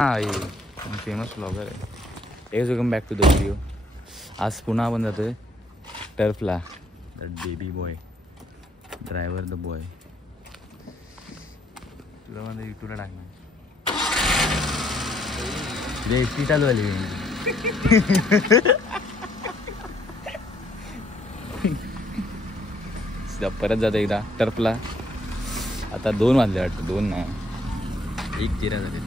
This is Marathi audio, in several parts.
हां फेमस ब्लॉगर आहे. Welcome back to the video. आज पुन्हा आपण जातोय टर्फला. The baby boy driver the boy. तुला मला युट्यूबला टाकणार ती चालू आली. परत जातो एकदा टर्फला. आता 2 वाजले वाटतं. 2 नाही 1:13 झाले.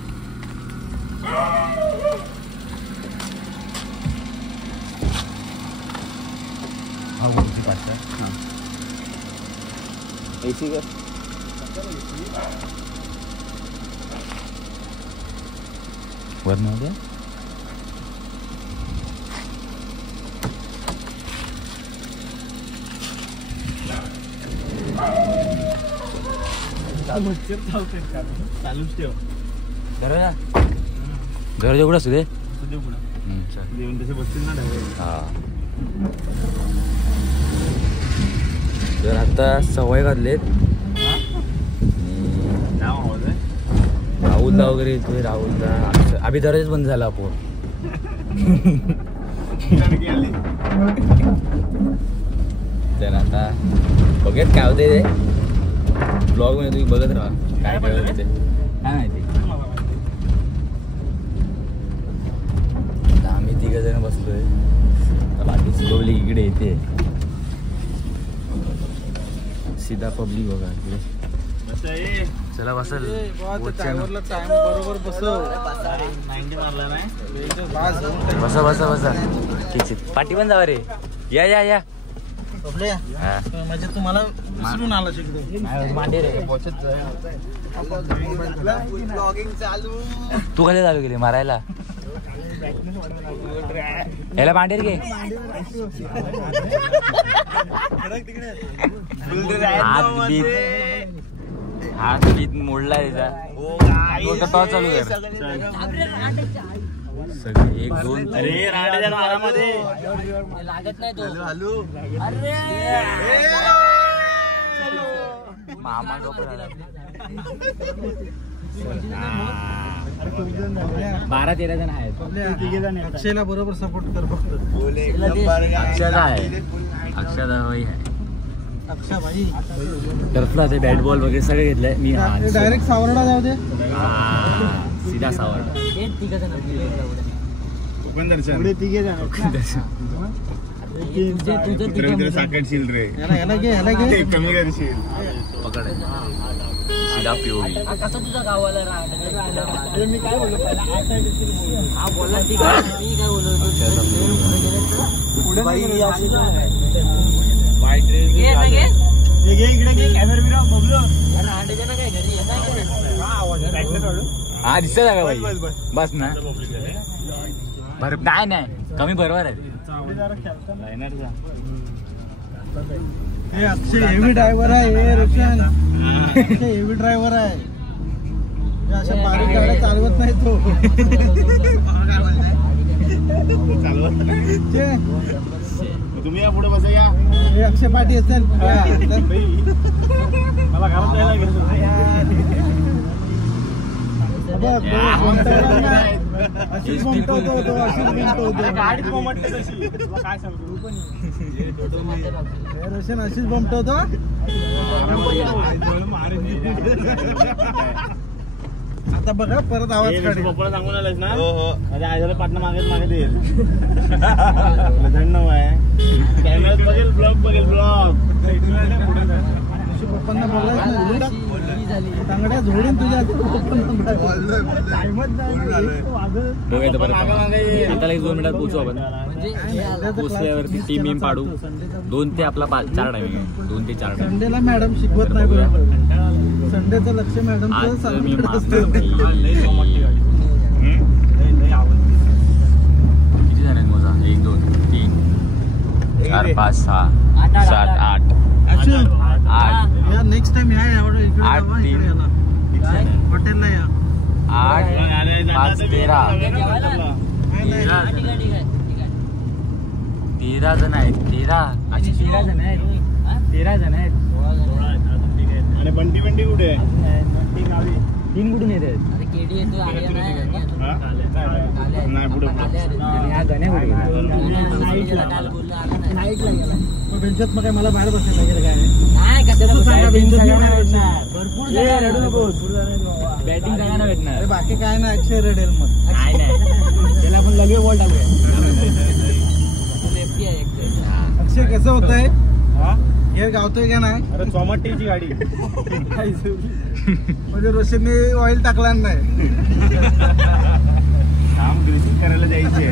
AC का वरनं होत्या. चालूच ठेव. घर कुठं असू दे. तर आता सवय घातलेत. राहुलला वगैरे येतोय. राहुलला अभि दरवाजाच बंद झाला आपण. तर आता बघत काय होते ते ब्लॉग मध्ये तुम्ही बघत राहा. काय काय होते काय माहिती. आम्ही 3 जण बसलोय. बाकी पब्लिक इकडे येते. सीधा पब्लिक बघा इकडे. चला बसल बसा बसा बसा. पाठी पण जावा रे. या या या म्हणजे तुम्हाला विसरून आला तू कधी चालू केली मारायला. याला पांढेर घे. हात बीत मोडला त्याचा. चालू कर सगळे 1 2 लागत नाही तो. मामा 12-13 जण आहेत. अक्षयला बरोबर सपोर्ट कर फक्त. अक्षदा आहे. अक्षदा भाई आहे. अक्षा भाई टर्फला ते बॅट बॉल वगैरे सगळे घेतलंय मी. डायरेक्ट सावर्डा जाऊ दे. सीधा सावर्डा. पकड सीधा पिओवी. कसं तुझ्या गावाला राहत. मी काय बोललो हा बोलला. ती मी काय बोललो हा दिसत का भाई. बस ना नाही नाही कमी बरोबर आहे. अक्षय हेवी ड्रायव्हर आहे. रोशन हेवी ड्रायव्हर आहे. अशा बारीक गाड्या चालवत नाही तो. तुम्ही या पुढे बसा. या हे अक्षय पाटी असेल. मला घरात जायला घेतो. अशीच म्हणतो तो. गाडीत मोमटते तशी. काय सांगतो रोशन अशीच बमटवतो. आता बघा परत आवाज काढेल. पप्पाला सांगून आलास ना. माझ्या आईला पाटणं मागत येईल. धन्यवाद आहे. कॅमेऱ्यात बघेल ब्लॉग ब्लॉग. पप्पांना बोलायचं तांगड्या झोडून तुझ्या. आता 2 मिनिटात पोहोचू आपण. पोचल्यावरती टीम मीम पाडू. 2 ते आपला 4 टायमिंग आहे. 2 ते 4 टायमिंग. संडेला मॅडम शिकवत नाही बरोबर. संडेचं लक्ष मॅडम मी किती जण आहेत मोजा. 1 2 3 4 5 6 7 8 8. नेक्स्ट टाइम या हॉटेलला या. 8 5 13 13 जण आहेत. 13 जण आहेत. 13 जण आहेत. आणि बंटी कुठे आहे. 3 कुठून येत आहेत. केडी येतो. नाईटला गेला मग बेंचात मग काय मला बाहेर बसायला लागेल काय नाही तसं सांगा, बेंचात नाही बसणार. भरपूर रडू नकोस बॅटिंग सगळ्यांना भेटणार अरे बाकी काय ना अक्षय रडेल मग नाही त्याला आपण लगेच बॉल टाकूया अक्षय कसं होतंय हे गावतोय का नाही अरे चॉमटीची गाडी म्हणजे रोशनने ऑइल टाकला नाही काम ग्रीसिंग करायला जायचे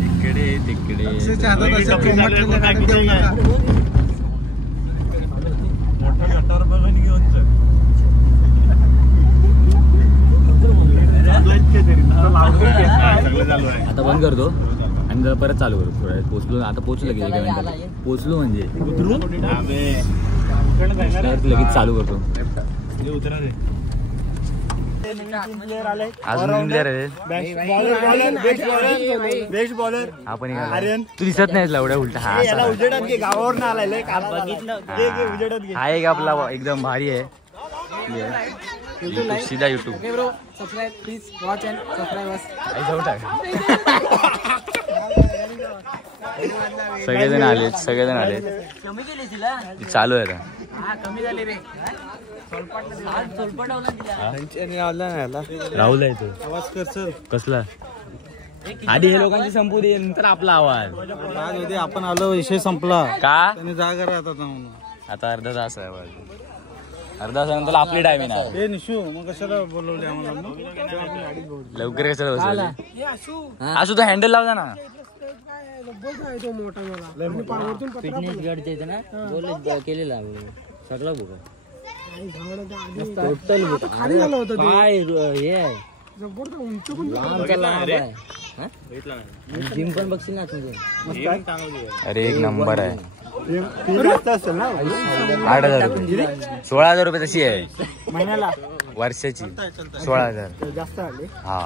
तिकडे तिकडे अक्षयच्या हातात अशा कोमटलेल्या गाड्या देऊ नका. मोठा गटार बघून घेऊन आता बंद करतो आणि जरा परत चालू करू थोड्या पोचलो आता पोचलो लगेच एका मिनिटात पोचलो म्हणजे लगेच चालू करतो अजून प्लेअर आहे बेस्ट बॉलर आपण तू दिसत नाही एवढ्या उलटा हा असा. उजेडात घे गावावर आलाय हा एक आपला एकदम भारी आहे सीधा YouTube subscribe please watch and subscribe सगळेजण आले कमी केली तिला चालू आहे आता कमी झाली रे राहुल आहे तो आवाज कर सर कसला आधी हे लोकांची संपू दे नंतर आपला आवाज आज होते आपण आलो विषय संपला का त्यांनी जागा राहतात म्हणून आता अर्धा तास आहे आवाज अर्धा तासानंतर आपली टाइम येणार हे निशू मग कशाला बोलवले आम्हाला लवकर कशाला बसवलं असू तो हँडल लावजा ना फिटनेस गार्ड देते ना बोल केलेला सगळं बुक टोटल बुक खाली झालं होतं काय हे जिम पण बघशील ना तुझं अरे एक नंबर आहे 8,000 रुपये 16,000 रुपये तशी आहे महिन्याला वर्षाची 16,000 जास्त आले हा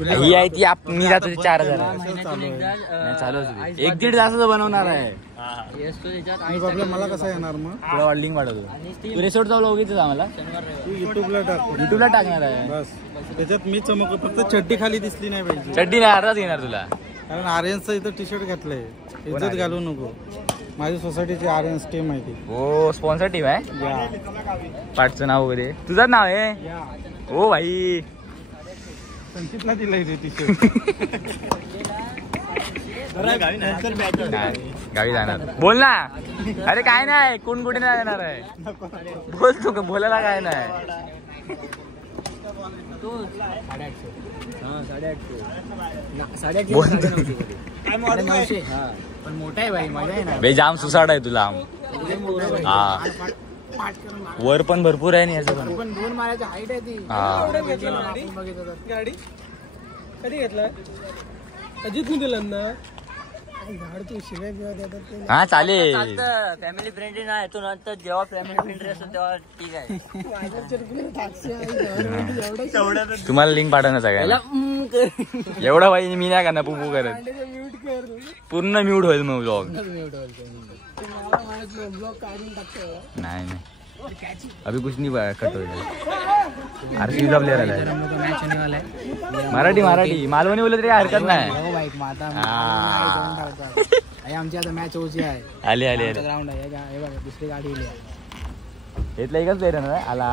ही आहे ती मी जातो 4,000 चालू एक दीड तासाचं बनवणार आहे मला कसं येणार मग थोडा लिंक वाढवतो तू रिसोर्ट जाऊ लगेच आम्हाला युट्यूबला टाकणार आहे बस त्याच्यात मी चमक फक्त चड्डी खाली दिसली नाही पाहिजे चड्डी नाही अर्धाच घेणार तुला कारण आर्यनचं इथं टी शर्ट घातलंय इज्जत घालू नको माझी सोसायटीची आर्यन्स टीम आहे ती हो स्पॉन्सर टीम आहे पाठचं नाव वगैरे तुझं नाव आहे हो भाई संचितला दिलंय ते टी शर्ट गावी जाणार बोल ना अरे काय नाही कोण कुठे नाही जाणार आहे बोल तू बोलायला काय नाही पण मोठा आहे भाई मजा आहे ना बे जाम सुसाट आहे तुला हा वर पण भरपूर आहे ना याचं पण 2 माळ्याची हाईट आहे ती गाडी कधी घेतलं अजित दिलं ना हा चालेल फॅमिली फ्रेंडली नाही तो नंतर जेव्हा फॅमिली फ्रेंडली असतो तेव्हा ठीक आहे तुम्हाला लिंक पाठवणार सगळ्यांना एवढा भाई मी नाही करणार पुपू करत पूर्ण म्यूट होईल मग ब्लॉग नाही अभी कुछ नहीं कट हो आरसीबीचा प्लेअर आलाय मराठी मालवणी बोलत तरी हरकत नाही आमची आता मॅच होची आहे आले ग्राउंड आहे हे बघा दुसरी गाडी इथला एकच प्लेअर ना आला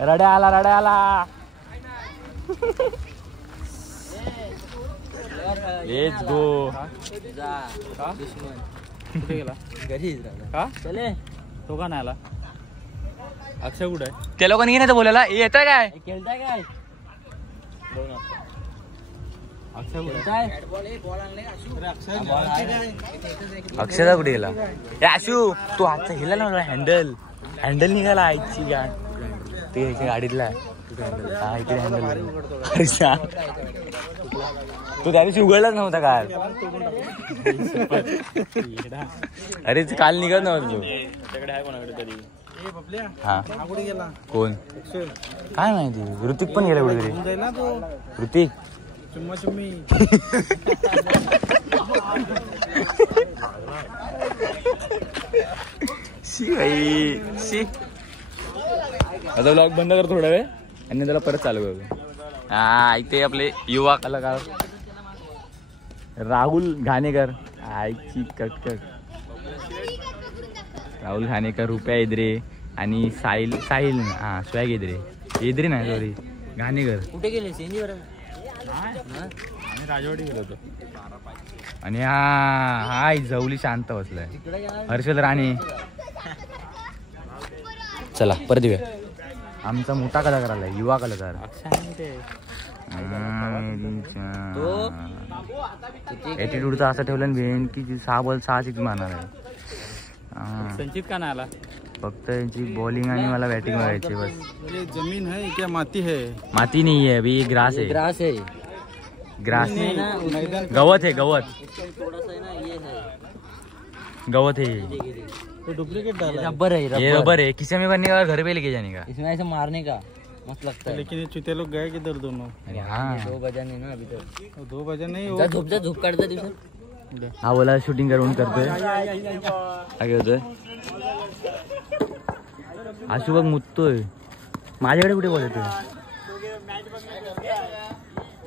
रड्या आला लेट्स गो घरी का चले तो का नाही आला अक्षय कुठे आहे त्या लोकांनी नाही बोलायला येत आहे काय खेळताय काय अक्षयचा कुठे गेला ए आशू तू हातचा हिला ना हँडल निघाला आईची ते गाडीतला हा इकडे हँडल तू त्या दिवशी उघडलाच नव्हता काल अरे काल निघत नव्हतं तू हा कोण काय माहिती ऋतिक पण गेला कुठेतरी ऋतिक आता ब्लॉग बंद कर थोडा वेळ आणि त्याला परत चालू करतो हा इथे आपले युवा कलाकार राहुल घाणेकर आईची कटकट. राहुल घाणेकर, रुपया इद्रे आणि साहिल हा स्वॅग इद्रे नाही सॉरी घाणेकर. कुठे गेले सेंजीवर? आणि राजवाडी गेलो होतो. आणि हा जवली शांत बसलाय हर्षल राणे. चला परत येऊया. आमचा मोठा कलाकार आलाय युवा कलाकार. ॲटिट्यूड तर असं ठेवलं भेन की 6 बॉल 6 सिक्स मारणार आहे. संचित का नाही आला? फक्त यांची बॉलिंग आणि मला बॅटिंग बघायची बस. जमीन है क्या माती है? माती नहीं है अभी, ग्रास है. ग्रास है. ग्रास गवत है गवत. थोड़ा सा है ना ये है गवत है. तो डुप्लीकेट डाला है। रबर है. ये रबर है. किसे में करने का घर पे लेके जाने का. इसमें ऐसे मारने का मस्त लगता है. लेकिन ये चुते लोग गए किधर दोनों? अरे हाँ 2 बजा नहीं ना अभी तक. 2 बजे नहीं जा झोप काढता दिवसात. हा बोला शूटिंग करून करतोय. काय होतोय आशू बघ मुततोय. माझ्याकडे कुठे बॉल येतोय.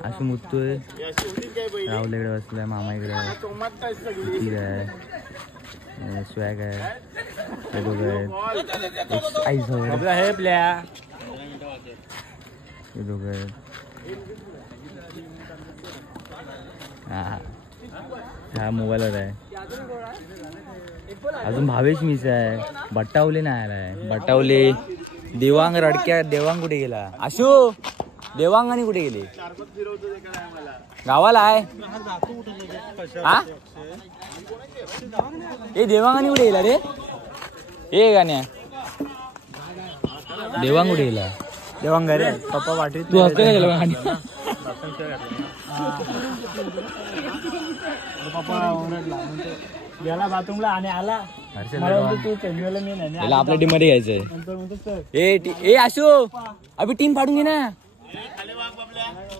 आशू मुततोय. राहुल इकडे बसलाय. मामा इकडे आहे. स्वॅग आहे. हे दोघं आहेत. हे दोघं आहेत. हा मोबाईलवर आहे. अजून भावेश मिस आहे. बट्टावले नाही आलाय. बट्टावले देवांग रडक्या. देवांग कुठे गेला. आशू देवांग आणि कुठे गेले. गावाला आहे. हा ए देवांग आणि कुठे गेला रे. ए गाण्या देवांग कुठे गेला. देवांग रे पप्पा वाटी तू हसते का त्याला. पप्पा ओरडला गेला बाथरूमला आणि आला. त्याला आपल्या टीम मध्ये घ्यायचंय. ए आशू अभि टीम फाडून घे ना.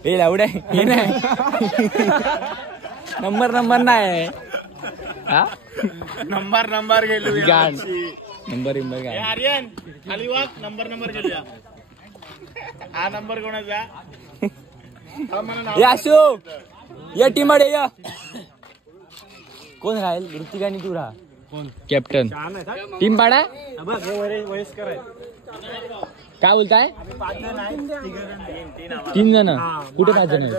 ए लावड्या हे नाही नंबर नाही. हा नंबर गेलो गाण नंबर काय आर्यन खाली वाक. नंबर गेलो. हा नंबर कोणाचा. ए आशू या टीम मध्ये या. कोण राहील. ऋतिक आणि तू राहा. कॅप्टन टीम पाडा. वयस्कर आहे. काय बोलताय. 3 जण कुठे 5 जण आहेत.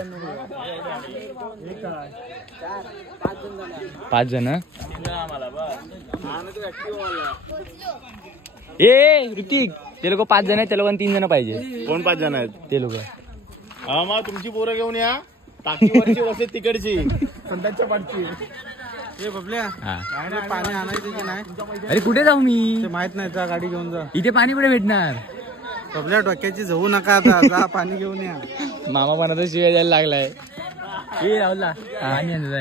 5 जण. ए ऋतिक ते लोक 5 जण आहेत. त्या लोकांना 3 जण पाहिजे. कोण 5 जण आहेत ते लोक. हा मग तुमची पोरं घेऊन या. टाकीवरची वसे तिकडची संतांच्या पाठची. ए बबल्या पाणी आणायचं की नाही. अरे कुठे जाऊ मी. ते माहित नाही. जा गाडी घेऊन जा. इथे पाणी कुठे भेटणार. बबल्या डोक्याची जाऊ नका आता. जा पाणी घेऊन या. मामा मनाचा शिवाय द्यायला लागलाय.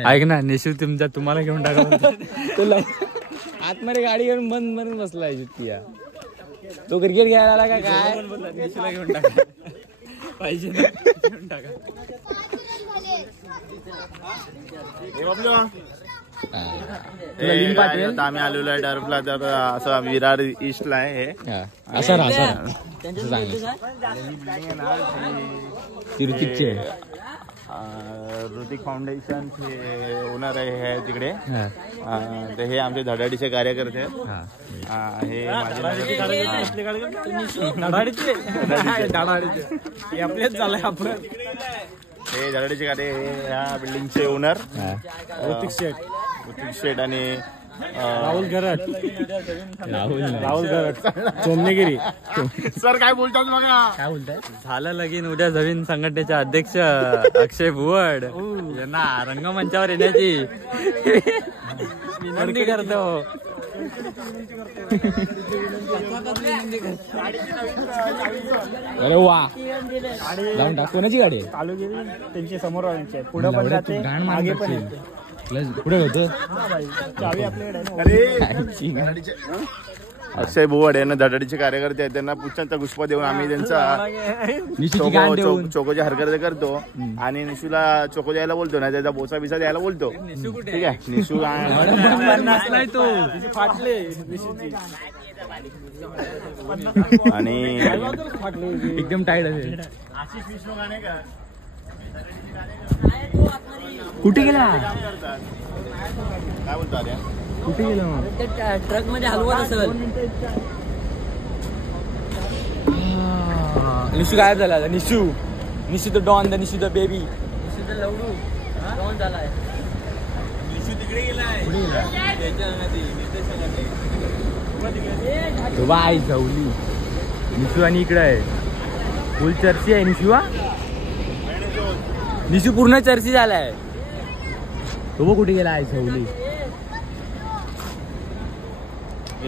ऐक ना निशू तुम्हाला घेऊन टाका. तुला आतमध्ये गाडी घेऊन बंद बसलाय. तो क्रिकेट घ्यायला आला का काय. निशूला घेऊन टाका पाहिजे घेऊन टाका. आम्ही आलेलो आहे डरपला. तर असं विरार ईस्टला आहे हे. असं ऋतिकचे ऋतिक फाउंडेशन हे ओनर आहे हे तिकडे. तर हे आमचे धडाडीचे कार्यकर्ते आहेत. हे आपलेच झालंय आपलं. हे धडाडीचे कार्य. ह्या बिल्डिंगचे ओनर ऋतिक शेठ आणि राहुल गरड चोमनेगिरी. सर काय बोलतात बघा. काय बोलताय. झालं लगीन. उद्या नवीन संघटनेचे अध्यक्ष अक्षय भुवड यांना रंगमंचावर येण्याची विनंती करतो. अरे वा जाऊन टाक. कोणाची गाडी आहे. चालू गेली त्यांची समोर पुढे पण जाते मागे पण येते. पुढे होतो. चावी आपल्याकडे. अक्षय भुवड यांना धडाडीचे कार्यकर्ते आहेत. त्यांना पुच्छांचा पुष्प देऊन आम्ही त्यांचा चोकोची हरकत करतो. आणि निशूला चोको द्यायला बोलतो ना. त्याचा बोचा बिसा द्यायला बोलतो. ठीक आहे. निशू फाटले आणि एकदम टाईट असेल. कुठे गेला काय बोलतो अरे कुठे गेला मग ट्रक मध्ये हलवत असेल. निशू गायब झाला आता. Nishu the don the Nishu the baby. लवडू कोण झालाय. तो बाय झवली. निशू आणि इकडे आहे फुल चर्ची आहे. निशू निशू पूर्ण चर्ची झालाय. तो बघ कुठे गेला आहे झवली.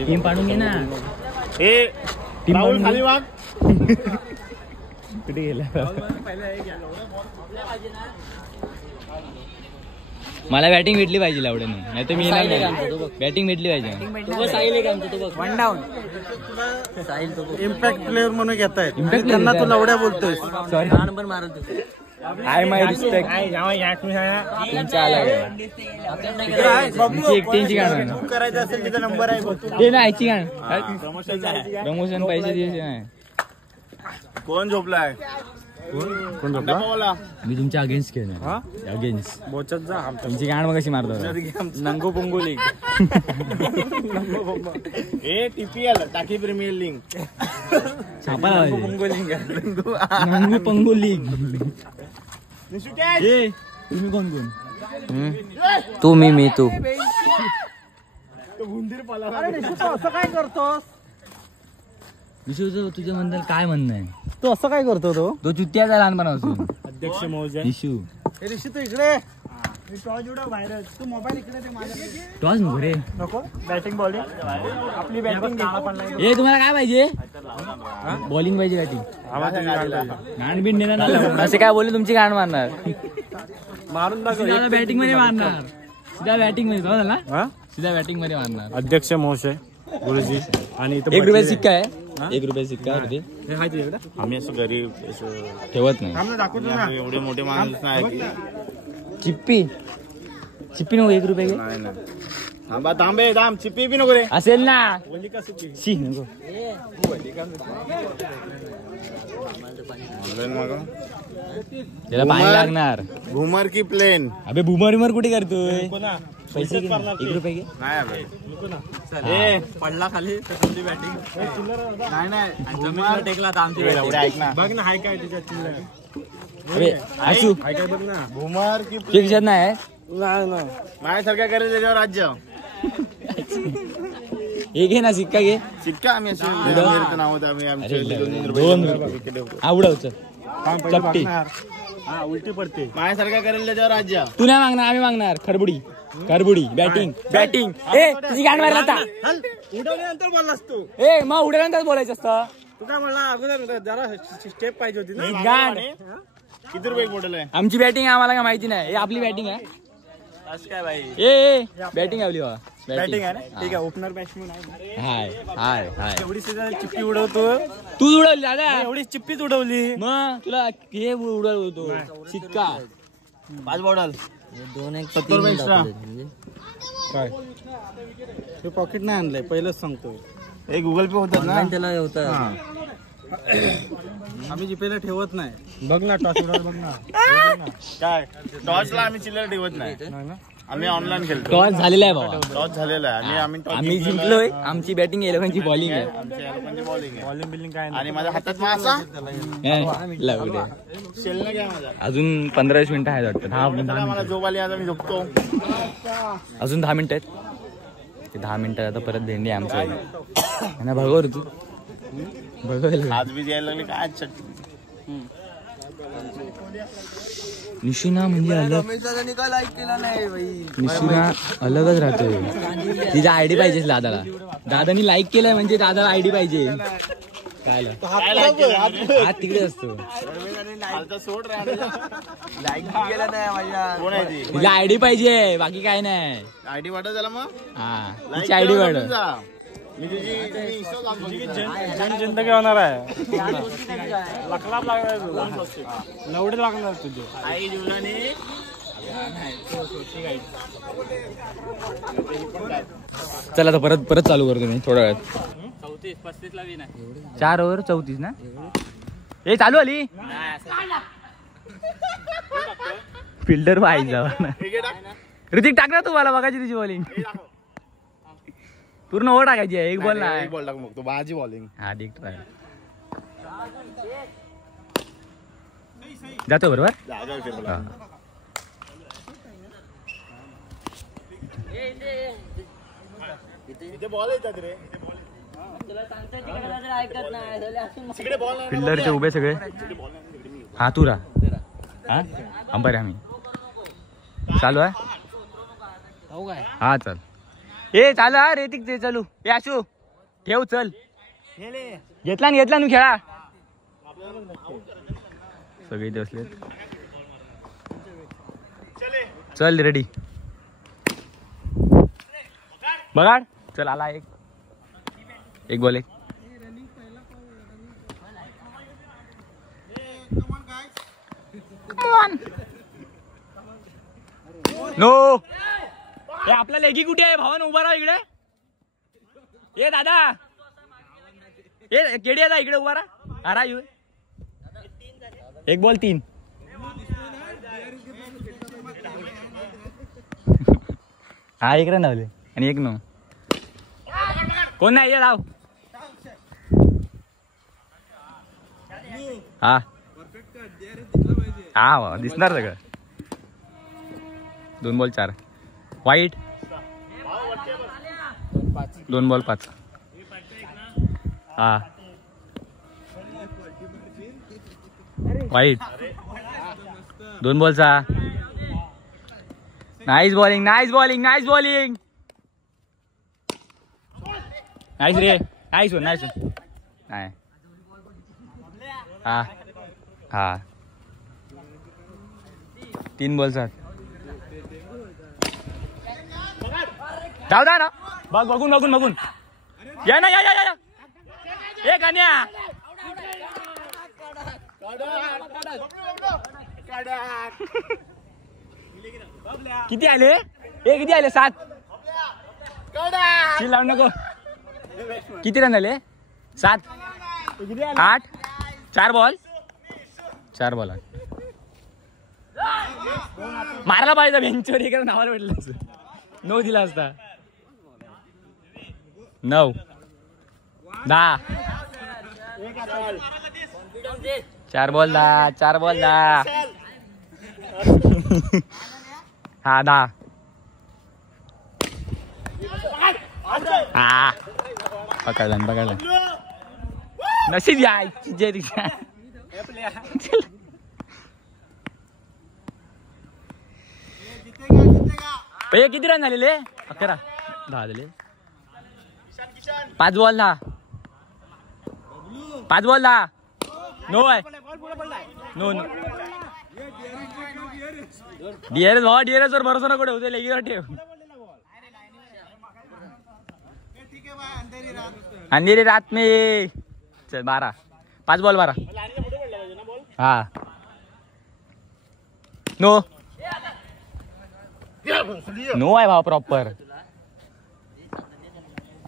टीम पाडून घे ना. टीम राहुल खाली वाग. कुठे गेला. मला बॅटिंग भेटली पाहिजे लावड्यानं नाही तर मी येणार नाही. बॅटिंग भेटली पाहिजे. वन डाऊन साहिल तो इम्पॅक्ट प्लेअर म्हणून घेत आहेत. Impact player त्यांना आहे. तू लवड्या बोलतोय. सॉरी नंबर मारत होते. I my respect. तुमच्या आला तुमची एकट्यांची गाणं करायचं असेल तिचा नंबर आहे. ते ना आयची गाणं प्रमोशन पैसे द्यायचे नाही. कोण झोपलाय. कोण झोपला. मी तुमच्या अगेन्स्ट खेळणार. अगेन्स्ट बोचत जा. तुमची गाण मग कशी मारतो. नंगो पंगो लीग. TPL टाकी प्रीमियर लीग. छापा नंगू पंगू लीग. तुम्ही कोण कोण. तू मी तू. असं काय करतोस. निशू तुझ्या बद्दल काय म्हणणं आहे. तू असं काय करतो. तो चुत्याचा लहानपणापासून. अध्यक्ष मौजा. निशू ऋषी तू इकडे. टॉस उडव बाहेर. तू मोबाईल इकडे ते माझ्या. टॉस नको रे. नको बॅटिंग बॉलिंग. आपली बॅटिंग. ए तुम्हाला काय पाहिजे. बॉलिंग पाहिजे बॅटिंग. गाण बिन देणार ना. असे काय बोलले तुमची गाण मारणार. मारून सीधा बॅटिंग मध्ये मारणार. सीधा बॅटिंग मध्ये ना सीधा बॅटिंग मध्ये मारणार. अध्यक्ष मौजे गुरुजी. आणि 1 रुपया सिक्का आहे. 1 रुपया सिक्का आहे. आम्ही असं गरीब ठेवत नाही. एवढे मोठे माणूस नाही की. चिप्पी नको 1 रुपये घे. नाही नाही थांबे थांब. चिप्पी बी नको रे. असेल ना. शी नको. त्याला पाणी लागणार. घुमर की प्लेन. अबे बुमर कुठे करतोय. पैसे घे ना. 1 रुपये घे. नाही पडला खाली तुमची बॅटिंग नाही जमिनीवर टेकला तर आमची एवढे ऐक ना. बघ ना हाय काय तुझ्या चिल्लर. अबे आशू हाय काय बघ ना. घुमर की ते खिशात नाही आहे. माझ्यासारख्या करेल त्याच्यावर राज्य. हे घे ना सिक्का घे. शिक्का आम्ही असे नाव होतं. आम्ही आमचे अरे 2 रुपये आवडव चल. चपटी हा उलटी पडते. माझ्यासारख्या करेल त्याच्यावर राज्य. तू नाही मागणार आम्ही मागणार. खरबुडी बॅटिंग ए तुझी गाण मारला आता. उडवल्यानंतर बोललास तू. ए मग उडल्यानंतर बोलायचं असतं. तू काय म्हणला अगोदर जरा स्टेप पाहिजे होती ना. ही गाण किती रुपये बॉटल आहे. आमची बॅटिंग आम्हाला काय माहिती नाही. हे आपली बॅटिंग आहे. काय भाई ए बॅटिंग आपली बा. बॅटिंग आहे ना. ठीक आहे ओपनर बॅट्समन आहे. हाय एवढी सीझन चिप्पी उडवतो. तू उडवली दादा. एवढी चिप्पीच उडवली. मग तुला हे उडवतो सिक्का. 5 बॉटल 70 रुपये एक्स्ट्रा. काय ते पॉकेट नाही आणलंय पहिलंच सांगतो. हे गुगल पे होतात ना. त्याला होतं. आम्ही जीपेला ठेवत नाही. बघ ना टॉस उडव. बघ ना काय टॉसला आम्ही चिल्लर ठेवत नाही. आम्ही ऑनलाईन खेळतो. टॉस झालेला आहे बाबा. टॉस झालेला आहे आणि आम्ही जिंकलोय. आमची बॅटिंग आहे लोकांची बॉलिंग आहे. आमच्या लोकांची बॉलिंग आहे. बॉलिंग बिलिंग काय आणि माझ्या हातात मासा लावू शेलनं घ्या माझा. अजून 15-20 मिनिटं आहेत वाटतं. 10 चला, मला झोप आली आता मी झोपतो. अजून 10 मिनिटं आहेत. ते 10 मिनिटात आता परत भेंडी आमच्या ना भगवर तू बघ. आज बी यायला लागले काय चटणी. निशुना म्हणजे अलग. निशुना अलगच राहतोय. तिचा आयडी पाहिजे दादाला. दादानी लाईक केलाय म्हणजे दादाला आयडी पाहिजे. काय हात तिकडे असतो. सोड लाईक केला नाही माझ्या. कोण आहे ती. तिला आयडी पाहिजे बाकी काय नाही. आयडी वाटत झाला मग. हा तिची आयडी वाढ. मी तुझी जिंदगी होणार आहे. लाख लागणार तुला. नवडे लागणार तुझे. आई जीवनाने चला आता परत परत चालू करतो मी थोड्या वेळात. 34-35 ला विन आहे. 4 ओव्हर 34 ना. ए चालू आली फिल्डर पाहिजे ऋतिक टाक ना तुम्हाला बघायची तुझी बॉलिंग पूर्ण ओव्हर टाकायची आहे. एक बॉल नाही. एक बॉल टाकू बघतो माझी बॉलिंग. हा देख ट्राय जातो बरोबर. हा. फिल्डरचे उभे सगळे. हा तू राहा. हा अंपायर आम्ही चालू आहे. हा चल ए चालू हा रेतिक ते चालू. ए आशू ठेव चल. घेतला ना खेळा. सगळे इथे असले. चल रेडी बघा. चल आला एक बॉल. नो हे आपला लेगी कुठे आहे भावानं उभा राहा इकडे. ए दादा ए केडी आहे इकडे उभा राहा. आरा यू 1 बॉल 3. हा 1 रन धावले आणि 1 नो. कोण नाही ये राव. हा हा दिसणार सगळं. 2 बॉल 4 वाईट. 2 बॉल 5. हा वाईट. 2 ball 6. Nice bowling nice bowling nice bowling nice रे. नाईस हो नाईस हो. नाही हा हा 3 बॉल 7. जाऊ द्या ना. बघून या ना या ए कन्या. किती आले. किती आले 7. लावू नको. किती रन झाले 7 8. 4 बॉल 8. मारला पाहिजे बेंचवर. इकडे नावाला भेटलं 9 दिला असता. 9 10. 4 बॉल 10. 4 बॉल 10. हा 10. हा पकडला नशीब यायची. किती रन झालेले 11 10 झाले. 5 बॉल 10. 5 बॉल 10. नो आहे. नो डीआरएस भावा डीआरएस वर भरोसा नको ठेवते. लेगीवर ठेव. अंधेरी रात में चल 12. 5 बॉल 12. हा नो नो आहे भाव प्रॉपर.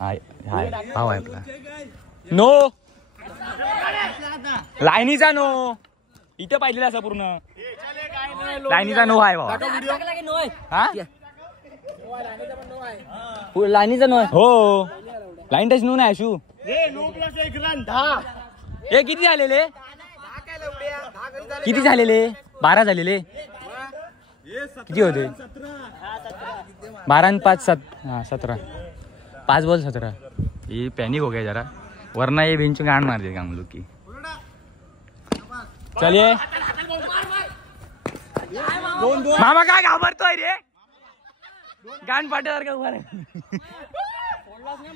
भाव आहे आपला. नो लाईनीचा नो. इथं पाहिजे असं पूर्ण लाईनीचा नो आहे भावा. लाईनीचा नो आहे. हो लाईन टच नो नाही शू. 9+1 रन 10. हे किती झालेले 12 झालेले. किती होते 12 आणि 5 7. हा 17. 5 बॉल 17. ये पॅनिक हो गया जरा. वरना ये बेंच गाण मार दे हम लोग की. चलिए मामा काय घाबरतोय रे. गाण पाट्यासारखं उभा रे.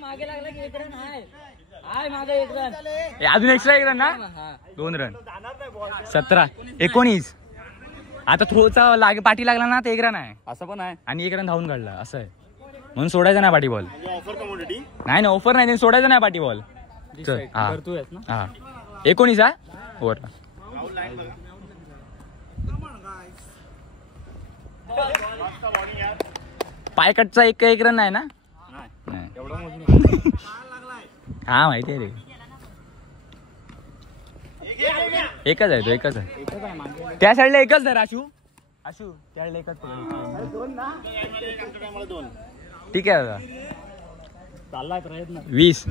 मागे लागला की 1 रन आहे मागे 1 रन. अजून एक्स्ट्रा 1 रन ना. 2 रन 17 19. आता थोडा पाठी लागला ना तर 1 रन आहे. असं पण आहे आणि 1 रन धावून काढला असं आहे. म्हणून सोडायचं नाही पाठी बॉल. नाही ना ऑफर नाही सोडायचं नाही पाठी बॉल. हा 19 हा ओव्हर. पायकटचा एक रन आहे ना? नाही. हा माहिती आहे रे. एकच आहे तो, एकच आहे. त्या साईडला एकच आहे. आशू त्या साईडला एकच. ठीक आहे दादा. चाललाय प्रयत्न. 20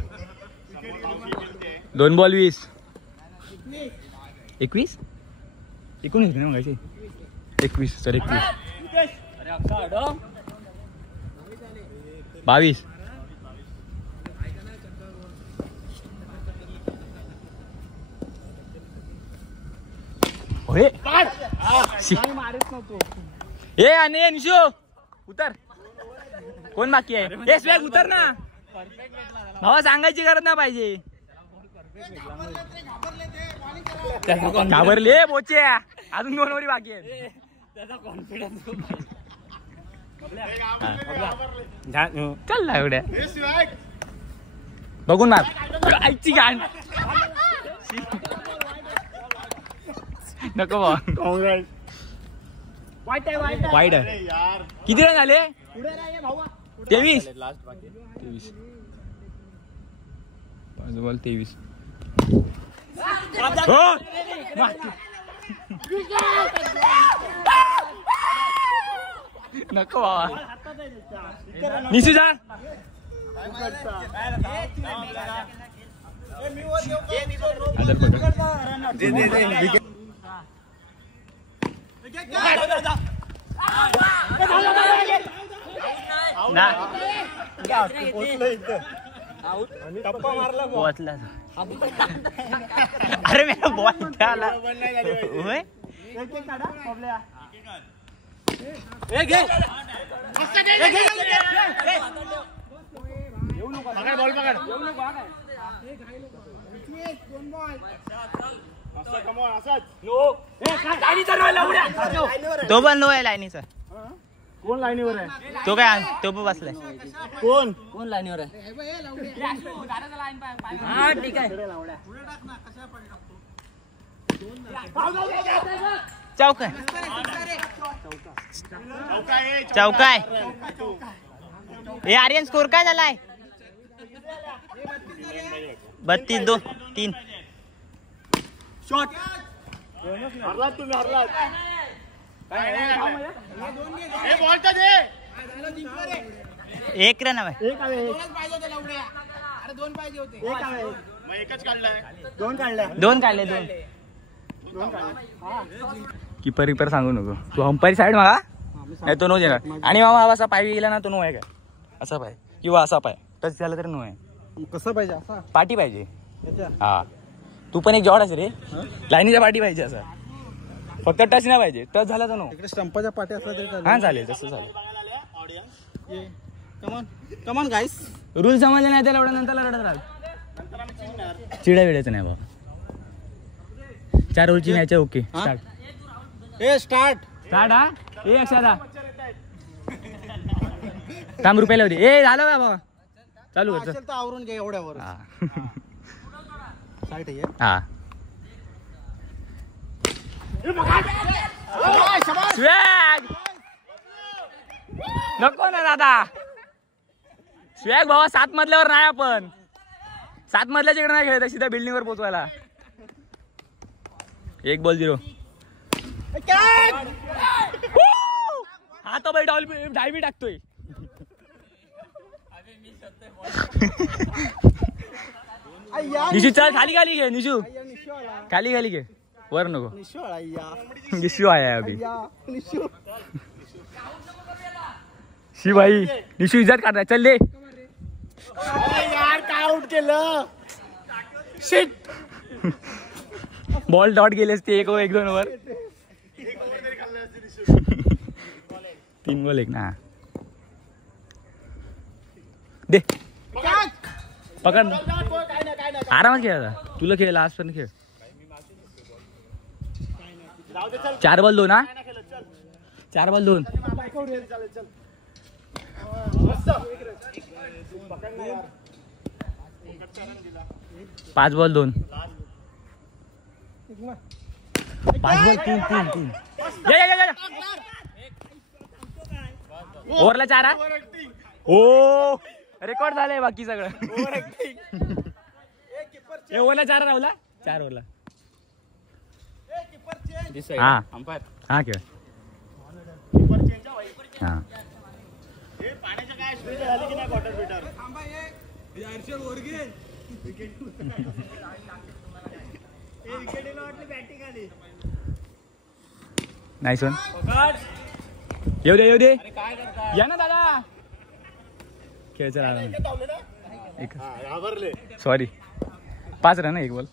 2 बॉल 20 21 19 ना मगाशी. 21 सर 21 22 ए आणि निशो उतर. कोण बाकी आहे? हे स्वॅग उतर ना भावा. सांगायची गरज ना पाहिजे. घाबरले बोचे. अजून 2 ओव्हरी बाकी आहेत. चल ना एवढ्या बघून मार. आईची गाण नको बा. वाईट आहे. किती रन झाले? 23 5 बॉल 23. नको बाबा. निशू जा. अरे मेरा बॉल आला. तो पण नो आहे लाईनीचा. कोण लाईनीवर आहे? तो काय तो पण बसलाय. कोण लाईनीवर आहे? हा ठीक आहे. चौका चौकाय. हे आर्यन स्कोर काय झालाय? 32-2-3. शॉट. हरलात तुम्ही, हरलात. एक रन हवाय. दोन काढले. कीपर कीपर सांगू नको तू. अंपायरी साईड मागा नाही तो नो देणार. आणि मामा असा पाय गेला ना तो नो आहे काय? असा पाय किंवा असा पाय टच झाला तर नो आहे. कसं पाहिजे? असा पाठी पाहिजे. हा तू पण एक जॉड असे रे. लाईनीच्या पाठी पाहिजे. असा फक्त टच नाही पाहिजे. टच झाला तर नो. इकडे स्टंपाच्या पाठी असला तरी हा चालेल. तसं चालेल. कमॉन गाईस. रूल समजले नाही त्याला एवढं नंतर रडत राहत. चिड्या वेळेचं नाही बाबा. 4 ओव्हरची मॅच आहे. Okay start. स्टार्ट. हा ए अक्षरा थांब रुपयाला होते. ए झालं का बाबा? चालू कर. असेल तर आवरून घे एवढ्यावर. साईट आहे. हा स्वॅग नको ना दादा. स्वॅग भावा 7 मजल्यावर नाही. आपण 7 मजल्याच्या इकडे नाही खेळत. सीधा बिल्डिंग वर पोहोचवायला. 1 बॉल 0. हा तो बाई डायबी टाकतोय. निशू चल खाली खाली घे. निशू खाली खाली घे. वर नको. निशू आया अभी. शी भाई निशू इज्जत काढाय. चल ले यार काय आउट केलं. शिट. बॉल डॉट गेलेस ते 1-2 वर. 3 बॉल 1 ना. दे पकड. आरामात खेळ. तुला खेळ लास्ट पण खेळ. 4 बॉल 2 हा. 4 बॉल 2. 5 बॉल 2. 5 बॉल 3. ओव्हरला 4 हो रेकॉर्ड झालंय बाकी सगळं ओव्हरला 4 राहुला 4 ओव्हरला हा हा खेळ हा पाण्याच्या काय सुविधा झाली की नाही क्वार्टर बीटर नाही सोन येऊ दे या ना दादा खेळ चला सॉरी 5 रन 1 बॉल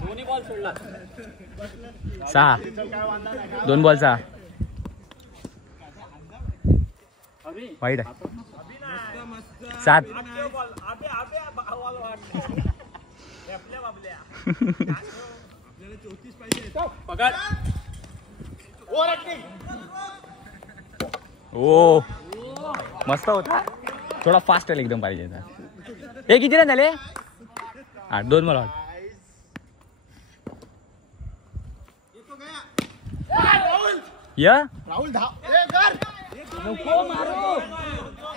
दोन्ही बॉल सोडला 6 2 बॉल 6 वाईट आहे 7 ओ मस्त होता थोडा फास्ट आहे एकदम पाहिजे हे किती रन झाले 8 2 मला या राहुल 10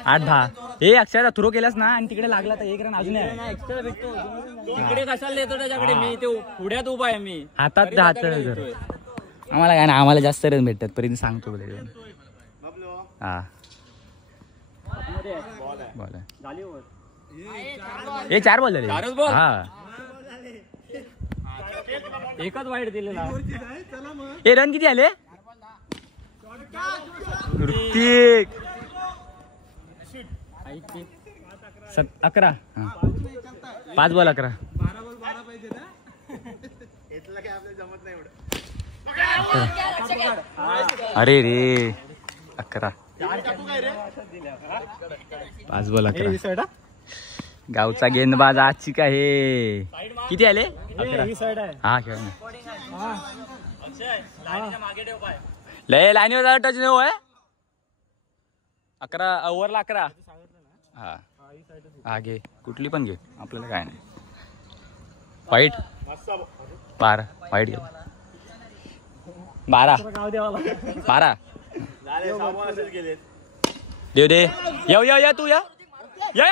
8-10 हे अक्षरशः थ्रो केलास ना आणि तिकडे लागला तर 1 रन अजून आहे एक्स्ट्रा भेटतो इकडे कशाला देतो त्याच्याकडे मी ते पुढ्यात उभा आहे मी हातात आम्हाला काय ना आम्हाला जास्त रन भेटतात पर्यंत सांगतो हा बॉल हे 4 बॉल झाले हा एकच वाईट दिलेला हे रन किती आले ऋतिक 11 5 बॉल 11 अरे रे 11 5 बॉल 11 गावचा गेंदबाज आजची काय हे किती आले 11 हा खेळ लय लाईनीवर टच नाही होय 11 ओव्हरला 11 हा हा घे कुठली पण घे आपल्याला काय नाही वाईट 12 वाईट घे 12 देव दे या तू या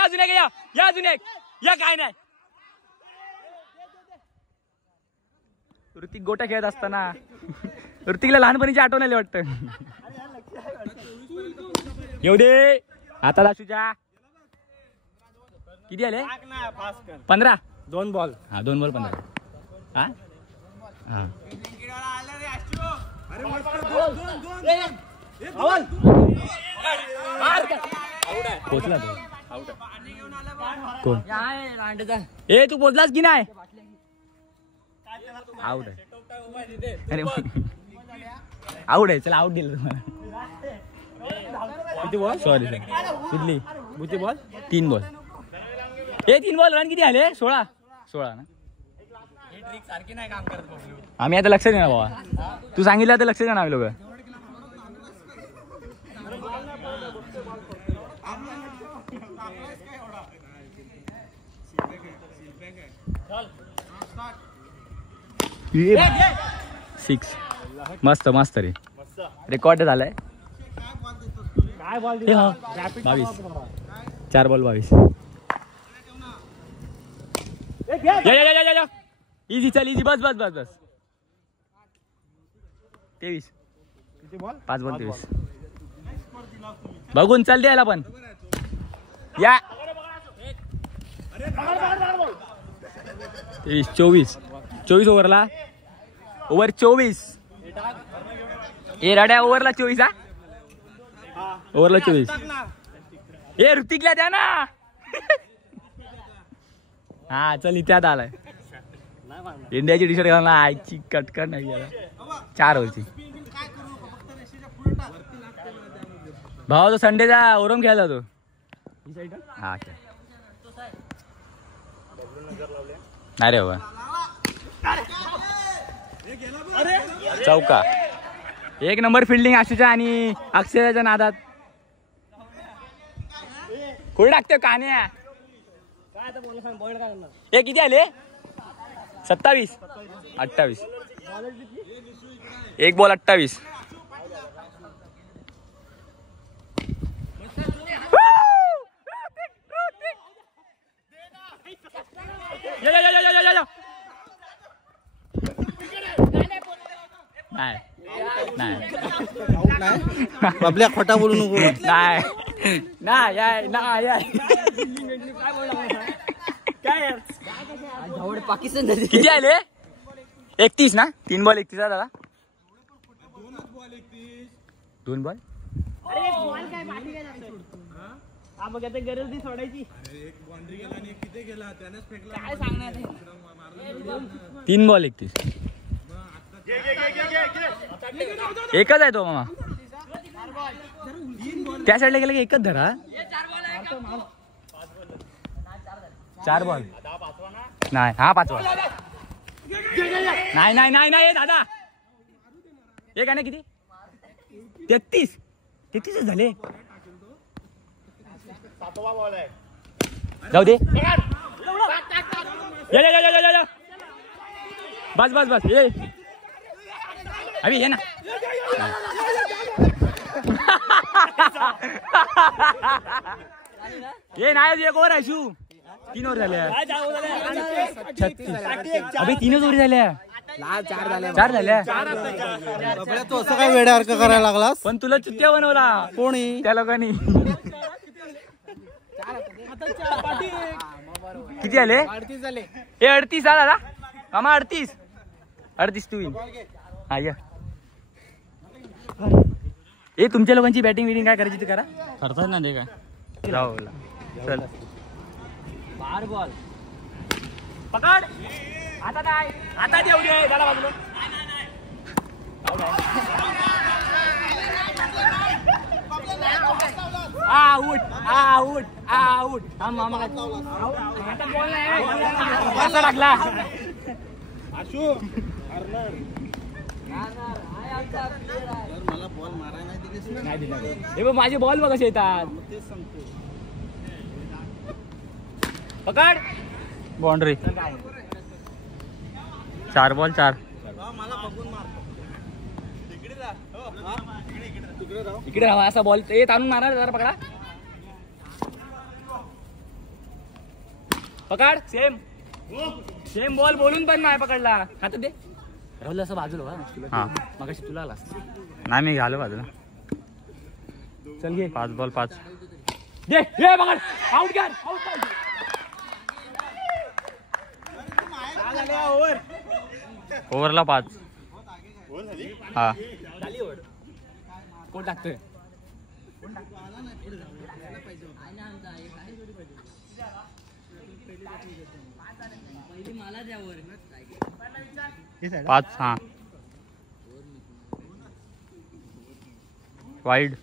अजून एक या अजून एक या काय नाही ऋतिक गोट्या खेळत असताना ऋतिकला लहानपणीची आठवण आली वाटतं येऊ दे आता दाशूच्या किती आले 15 2 बॉल हा 2 बॉल 15 हा हा पोचला तो कोण ए तू पोचलास की नाही आउट आहे अरे आउट आहे चला आउट दिलं तुम्हाला किती बॉल सॉरी कुठली किती बॉल 3 बॉल हे 3 बॉल रन किती आले 16 ना सारखी नाही काम करत आम्ही आता लक्ष देणार बाबा तू सांगितलं आता लक्ष देणार लोक सिक्स मस्त मस्त रे रेकॉर्ड झालाय काय बॉल 22 4 बॉल 22 या इझी चल इझी बस 23 किती बॉल 5 बॉल 23 बघून चल द्यायला पण या 24 ओव्हरला ओव्हर 24 ए रड्या ओव्हरला 24 हा ओव्हरला 24 ए ऋतिकला द्या ना हा चल इथे आता आलाय इंडियाची टी शर्ट घालून आईची कटकट नाही गेला 4 ओव्हरची भावा तो संडेचा ओरम खेळला तो हा खेळ नाही रे बाबा चौका 1 नंबर फिल्डिंग आशूच्या आणि अक्षराच्या नादात कुठे टाकतोय कान्या हे किती आले 27 28 एक बॉल 28. आपल्या खोटा बोलू नको. पाकिस्तान किती आले? 31 ना. 3 बॉल 31 दादा. 2 बॉल. गरज ती सोडायची. 3 बॉल 31. एकच आहे तो मामा. त्या साईडला गेला की एकच धरा. 4 बॉल नाही. हा 5वा. नाही नाही नाही नाही दादा. एक आहे ना. किती? 33 झाले. जाऊ दे. बस बस बस. ये अभी ये ना. ये नाही. एक ओव्हर आहे शू. 3 ओव्हर झाल्या. 36. अभि 3च ओव्हर झाल्या. 4 झाल्या. तू असं काय वेड्यासारखं करायला लागलास? पण तुला चुत्या बनवला कोणी? त्या लोकांनी. किती आले? 38 झाले. हे 38 दादा. मामा 38 तू विन. हा या. ए तुमच्या लोकांची बॅटिंग विटिंग काय करायची ते करा. करतात ना ते काय. जाऊ चल. 12 बॉल. पकड. आता नाही. आता देऊ दे त्याला बाजूला. आउट. मामा आता बॉल नाही. कसा लागला? मला बॉल मारायला नाही दिला. हे बघ माझे बॉल बघ कसे येतात. पकड. बाउंड्री. 4 बॉल 4. मला बघून मारतो. इकडे राहा. असा बॉल ते ताणून मारा जरा. पकडा. पकड. सेम बॉल बोलून पण नाही पकडला. हातात दे. राहुल असं बाजूला हा मगाशी तुला आलास. नाही मी घालो बाजूला. चल घे. 5 बॉल 5. दे ये पकड. आउट कर. ओव्हरला 5. हा कोण टाकतोय? मला द्यावर 5. हा वाईड.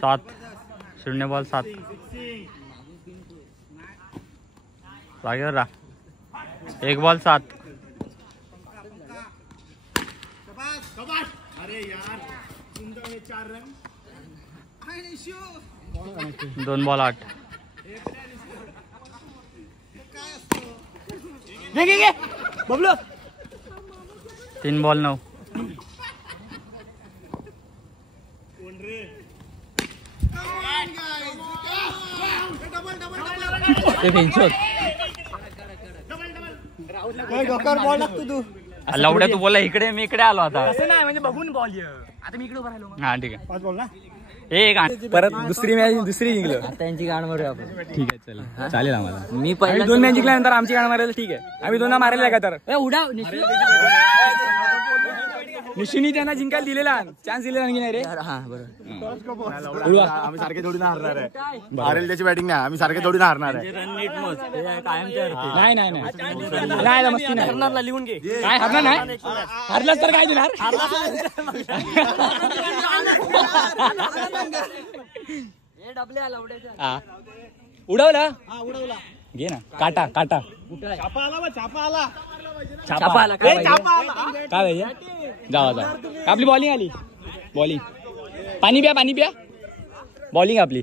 सात. 0 बॉल 7. जागेवर राहा. 1 बॉल 7. अरे यार 4 रन. 2 बॉल 8. घे बबलू. 3 बॉल 9. बॉल लागतो तू. लवड्या तू बोला इकडे. मी इकडे आलो आता. असं नाही म्हणजे बघून बॉल. आता मी इकडे उभा राहिलो. हा ठीक आहे. 5 बॉल ना. एक परत दुसरी मॅच जिंकलो. आता यांची गाण मारूया आपण. ठीक आहे चल. चालेल आम्हाला. मी पहिला 2 मॅच जिंकल्यानंतर आमची गाण मारायला ठीक आहे. आम्ही 2 मारायला का तर उडाव निशिनी त्यांना जिंकायला दिलेला. चान्स दिलेला नाही रे. हा बरोबर. आम्ही सारखे थोडी ना हरणार आहे. हारेल त्याची बॅटिंग नाही. आम्ही सारखे थोडी ना हरणार आहे. नाही नाही नाही मस्ती नाही. लिहून घे. काय हरणार नाही. हरलास तर काय दिणार. उडवला. घे ना. काटा छापा आला काय भैया. जावा आपली बॉलिंग आली. बॉलिंग. पाणी प्या. बॉलिंग आपली.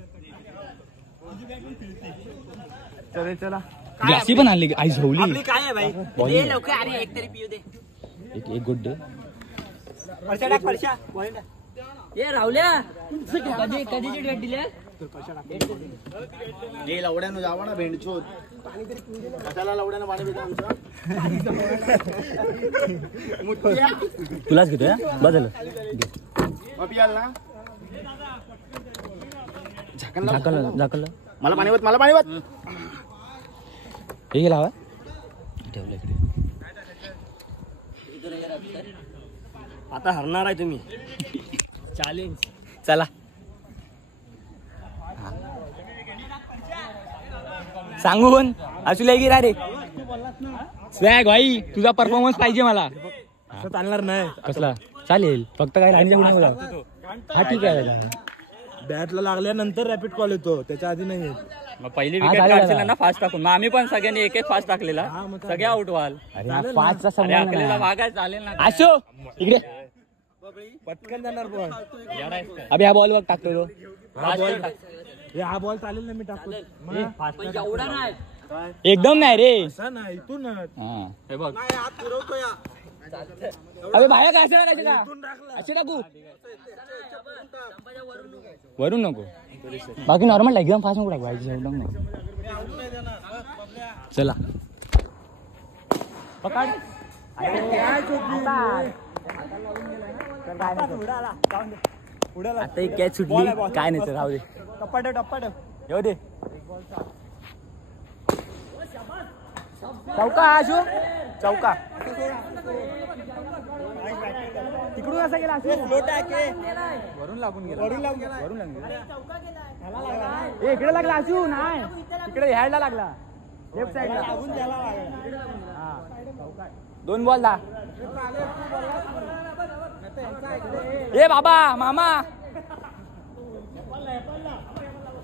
चला ग्लासी पण आणली आई झोवली. काय आहे भाई बॉलिंग लवकर अरे एक तरी पिऊ दे. एक गुड डे. ये राहुल्या कधी कधीची डेट दिली हे लवड्यानं जावं ना भेंडचोद. कशाला लवड्यानं पाणी पितं आमचं. तुलाच घेतोय बस झालं. पियाल ना झाकलं मला पाणीवत मला पाणीवत. हे गेला हवा ठेवलं इकडे. आता हरणार आहे तुम्ही. चॅलेंज चला सांगून असू गे रे स्वॅग भाई तुझा परफॉर्मन्स पाहिजे मला. चालणार नाही. कसला चालेल फक्त काय राणीच्या गुन्हा. हा ठीक आहे. बॅटला लागल्यानंतर रॅपिड कॉल येतो त्याच्या आधी नाही येत. मग पहिली हा, विकेट झालं, काढशील झालं. ना फास्ट टाकून. मग आम्ही पण सगळ्यांनी एक एक फास्ट टाकलेला. सगळे आउट व्हाल. अरे हा 5चा अरे संबंध आपल्याला नाही. वागायचं चालेल ना. असो इकडे पटकन जाणार बॉल. येडायस काय? अभि हा बॉल बघ टाकतो तो. हा बॉल चालेल ना मी टाकतो. पण एवढा नाही. एकदम नाही रे. असा ना इथून हा. हे बघ अबे बाहेर काय असे टाकू वरून नको. बाकी नॉर्मल एकदम फास्ट नको टाकू. एकदम नाही. चला पकड. आता एक कॅच सुटली काय नाही तर राहू दे. टप्पाट येऊ दे. चौका आशू चौका तिकडून असा गेला वरून लागून गेला. वरून लागून इकडे लागला आशू नाही तिकडे ह्याडला लागला लेफ्ट साइडला. 2 बॉल दा. ए बाबा मामा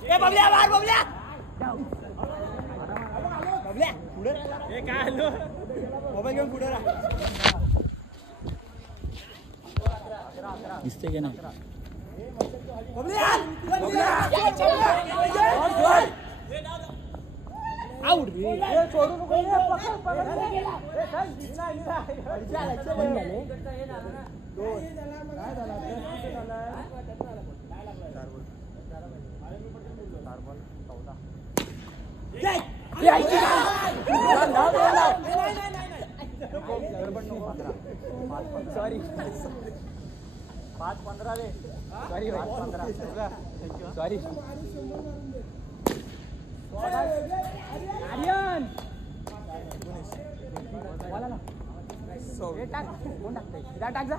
ए बबल्या मार बबल्या. दिसते की नाही. आउट सॉरी 5-15 रे. Sorry 5-15 sorry. आर्यन बोला ना. टाक कोण टाकतंय जा टाक जा.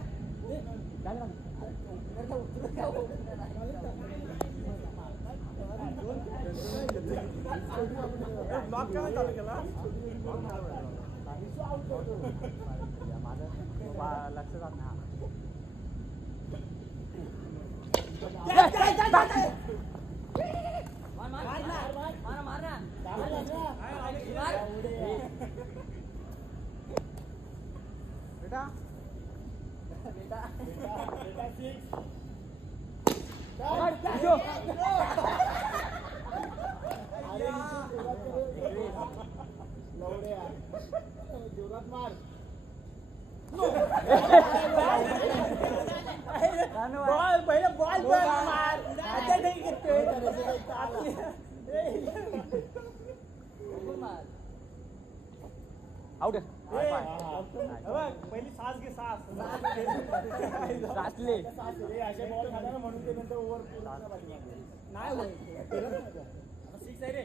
लक्ष जात ना. आउट. पहिली सास घे सासले असे बॉल खाला ना म्हणून ते नंतर ओव्हर नाही होय. 6 आहे रे.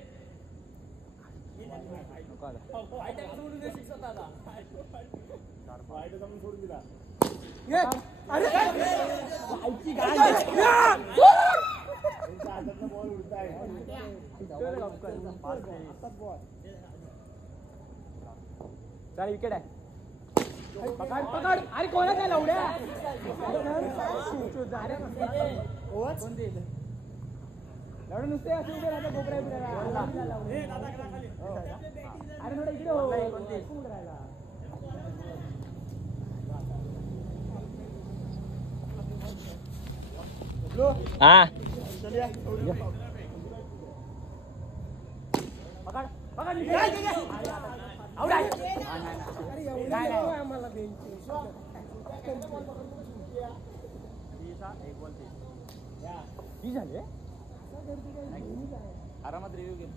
सोडून दिला. अरे बॉल उडताय. चाल विकेट आहे. पकड पकड. अरे कोणा काय लवड्या लवडे नुसते असे उभे राहतात कोपऱ्या बिपऱ्याला. अरे थोडं इकडे हो. हा आरामात रिव्ह्यू घेत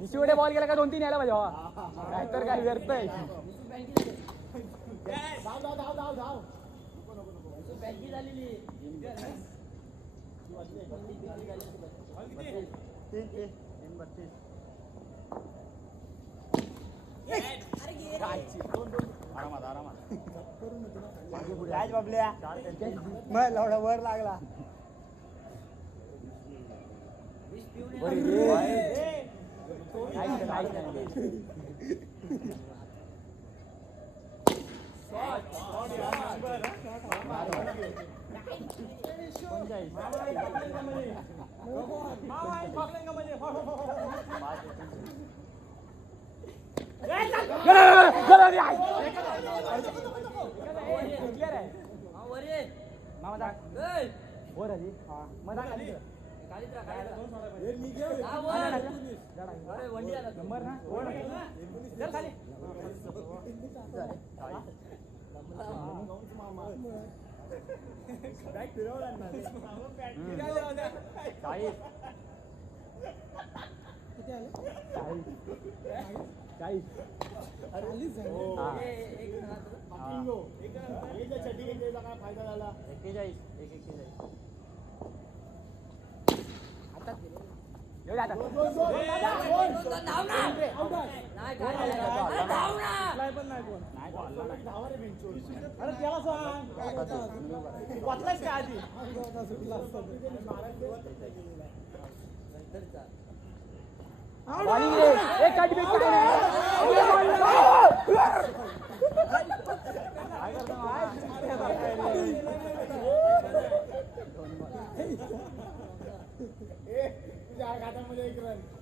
निशिवडे बॉल गेला का 2-3 यायला पाहिजे नाहीतर काय व्यर्थय. वर लागला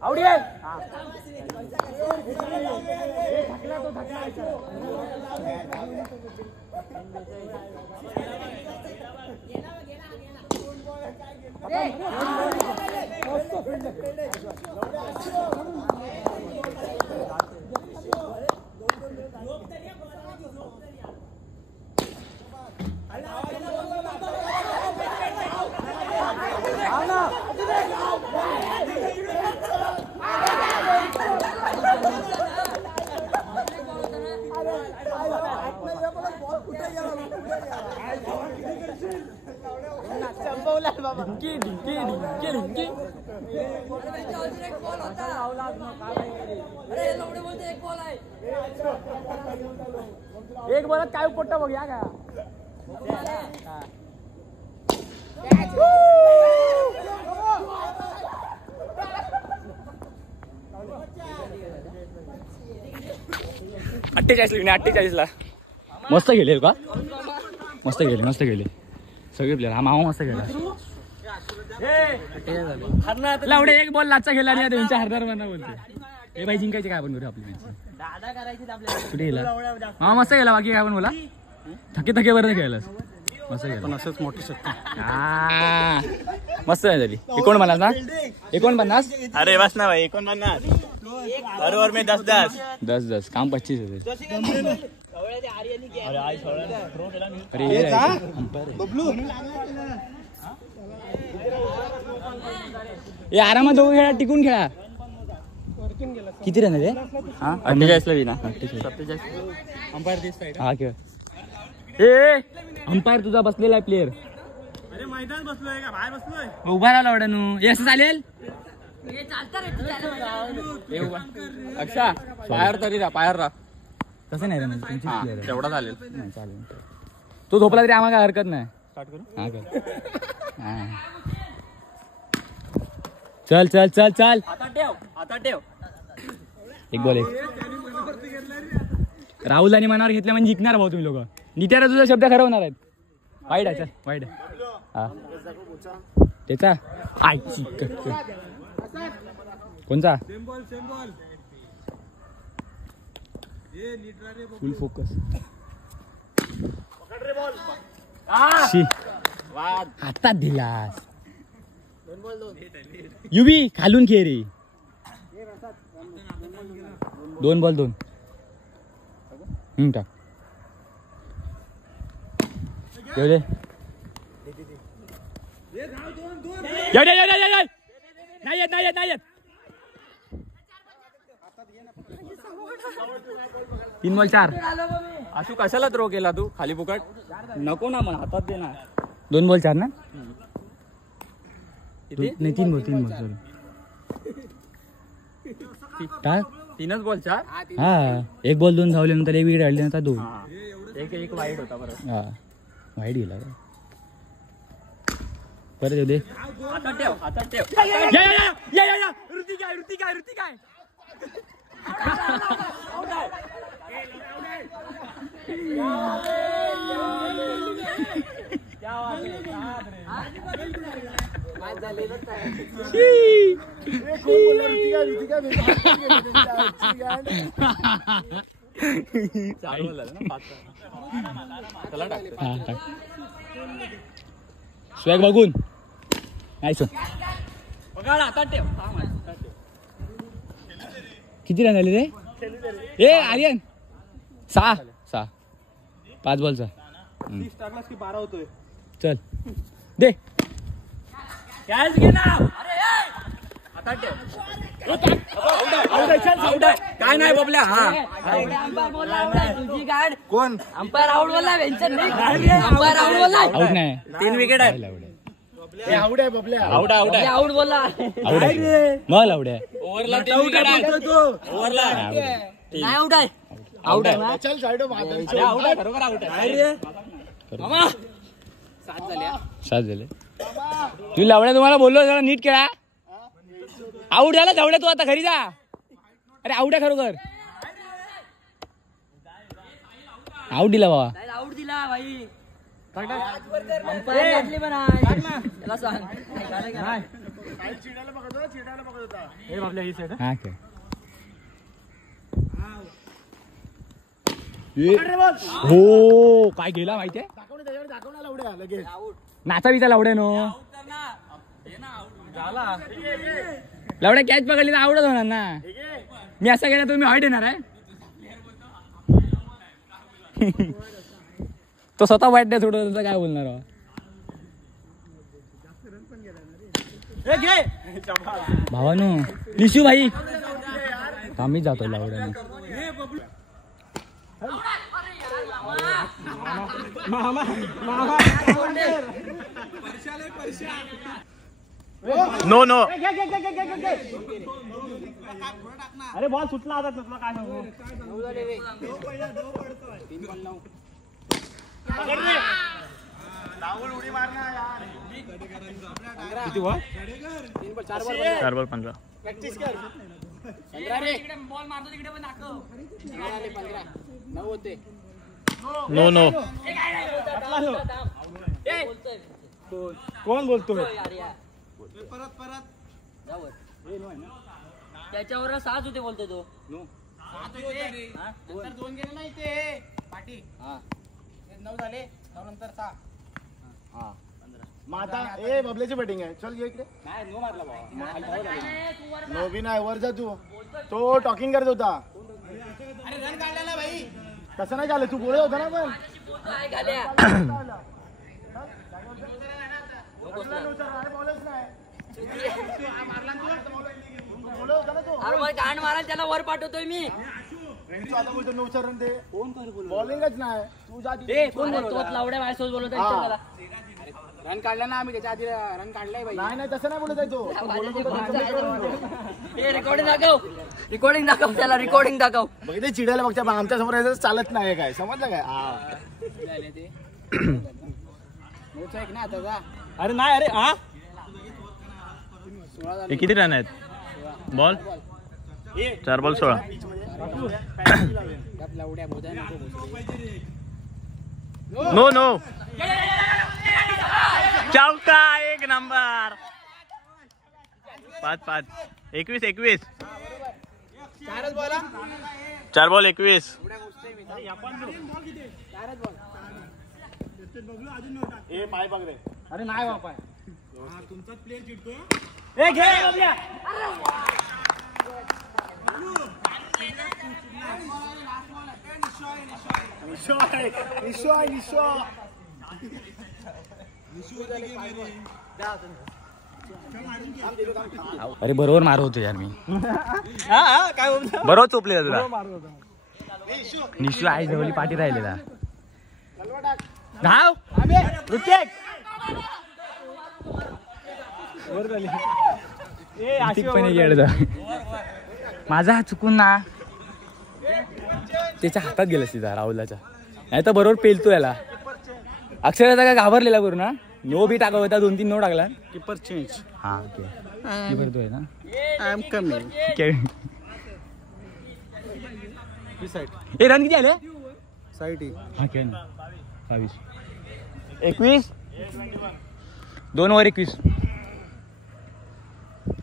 आवडी एक बोलत काय उपटतं बघ या का ला मस्त गेले का मस्त गेले सगळे प्लेयर. हा मामा मस्त गेला लावडे एक बॉल लाचा गेला आणि त्यांच्या हरदार म्हणा बोलते हे बाई जिंकायचे काय आपण करू आपली मॅच कुठे गेला हा मस्त गेला बाकी काय आपण बोला थके बरं खेळलास मस्त गेला पण असंच मोठी मस्त नाही झाली 49 ना 49 अरे बस ना भाई 49 बरोबर में 10 काम 25 अरे आरामात दोघं खेळा टिकून खेळा किती रन आहे 48 ला विना 47 हा खेळ ए अंपायर तुझा बसलेला आहे प्लेअर अरे मैदान बसलोय का बाहेर बसलोय उभा राहिला वडानू हे असं चालेल अक्षा पायर तरी राहा पायर राहा तसं नाही रे म्हणजे तुमची प्लेअर आहे तेवढा चालेल चालेल तो झोपला तरी आम्हाला हरकत नाही स्टार्ट करू हा चल चल चल चल आता ठेव एक बॉल एक राहुल आणि मनावर घेतल्या म्हणजे जिंकणार भाऊ तुम्ही लोक नित्याला तुझा शब्द खरं होणार आहेत वाईट आहे चल वाईट आहे हा त्याचा आयची कोणचा फुल फोकस आता दिलास युबी खालून खेळ रे 2 बॉल 2 टाक येऊ दे नाही येत 3 बॉल 4 आशू कशाला थ्रो केला तू खाली फुकट नको ना मला हातात दे ना 2 बॉल 4 ना नाही 3 बॉल सॉरी टाक 3च बॉल 4 हा 1 बॉल 2 धावले नंतर 1 विकेट राहिली नंतर 2 एक वाईट होता बरं हा वाईट गेला परत येऊ दे हातात ठेव ऋतिक आहे स्वॅग बघून नाही सो किती रन झाले रे ए आर्यन 6 5 बॉलचा चल दे कॅच घे ना काय नाही बबल्या हा तुझी गाड कोण अंपायर आउट बोलला वेंचर नाही अंपायर आउट बोलला आउट नाही 3 विकेट आहे आउट आहे बबल्या आउट आहे आउट बोलला आउट आहे मग आउट आहे ओव्हरला 3 विकेट आहे ओव्हरला नाही आउट आहे आउट आहे चल साईड आउट आहे खरोखर आउट आहे 7 झाले तू लावड्या तुम्हाला बोललो जरा नीट खेळा आउट झाला धावड्या तू आता घरी जा अरे आउट आहे खरोखर आउट दिला बाबा आउट दिला भाई अंपायर घातली पण आहे त्याला सांग हा काय हो काय गेला माहितीये नाचा बिचा लावड्या नो लावड्या कॅच पकडली तर आवडत होणार ना मी असं केलं तुम्ही हॉईट येणार आहे तो स्वतः वाईट नाही थोडं काय बोलणार भावानो लिशू भाई आम्हीच जातो लावड्या नो नो अरे बॉल सुटला आता तुला काय सांगू किती बॉल 4 बॉल 15 बॉल मारतो तिकडे पण दाखव नो नो कोण बोलतोय त्याच्यावर 6 होते बोलतो तो माता ए बबल्याची बॅटिंग आहे चल ये इकडे नो बी नाही वर जा तू तो टॉकिंग करत होता कसं नाही झालं तू बोलत होता ना पण अरे मग गांड मारायला त्याला वर पाठवतोय मी आता बोलतो नो रन दे बॉलिंगच नाही तू जा तोच लावड्या माझ्यासोबत बोलत आहे रन काढला ना आम्ही त्याच्या आधी रन काढलाय नाही नाही तसं नाही बोलत आहे तो रिकॉर्डिंग दाखव त्याला रिकॉर्डिंग दाखव बघ ते चिडायला बघच्या आमच्या समोर यायचं चालत नाही काय समजलं काय अरे नाही अरे हा किती रन आहेत बॉल 4 बॉल 16 नो नो चौका एक नंबर 5-5 21 4 बॉल 21 पाय बघ रे. अरे नाही बापा अरे बरोबर मार होतो यार मी बरोबर चोपलेला तुला निशू आई जवळी पाठी राहिलेला धाव ऋतिक माझा हात चुकून ना त्याच्या हातात गेला सीधा राहुलाच्या नाही तर बरोबर पेलतो याला अक्षराचा काय घाबरलेला करू ना नो बी टाकत होता 2-3 नो टाकला कीपर चेंज. हा ओके कीपर तो आहे ना आय एम कमिंग. हे रन किती आले साईड हा खेळ ना 22 21 2 ओव्हर 21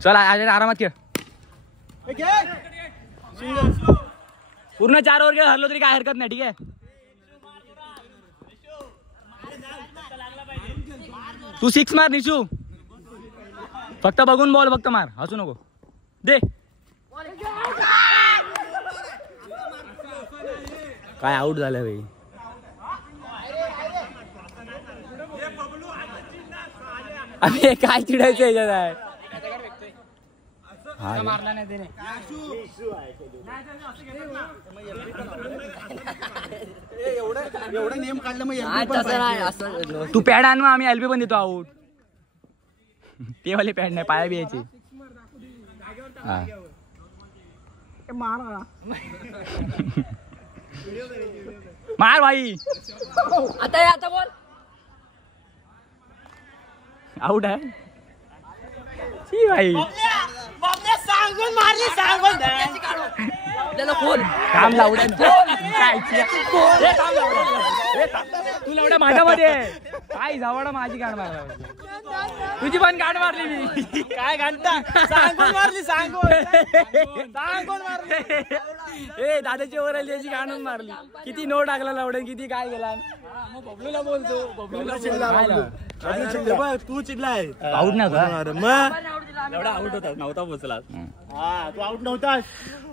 चला आज आरामात खेळ पूर्ण 4 ओव्हर खेळ हरलो तरी काय हरकत नाही ठीक आहे तू 6 मार निशू फक्त बघून बॉल फक्त मार हसू नको दे काय आउट झालं भाई अरे काय चिडायचं याच्यात आहे मारला नाही त्याने एवढं नेम काढलं मग तू पॅड आण मग आम्ही एलबी पण देतो आऊट ते वाले पॅड नाही पाया बियाचे मार भाई आता बोल आउट आहे शी भाई त्याला खोल काम लावडा तू लावडा माझ्यामध्ये काय जावडा माझी गाड मारला तुझी पण गाड मारली मी काय घंटा सांगून मारली सांगून मारली ए दादाची ओव्हर आली याची गाणून मारली किती नो टाकला लावडे किती काय गेला मग बबलूला बोलतो बबलूला तू चिडलाय. आउट नव्हता मग एवढा आउट होता नव्हता पोचला तू आउट नव्हतास.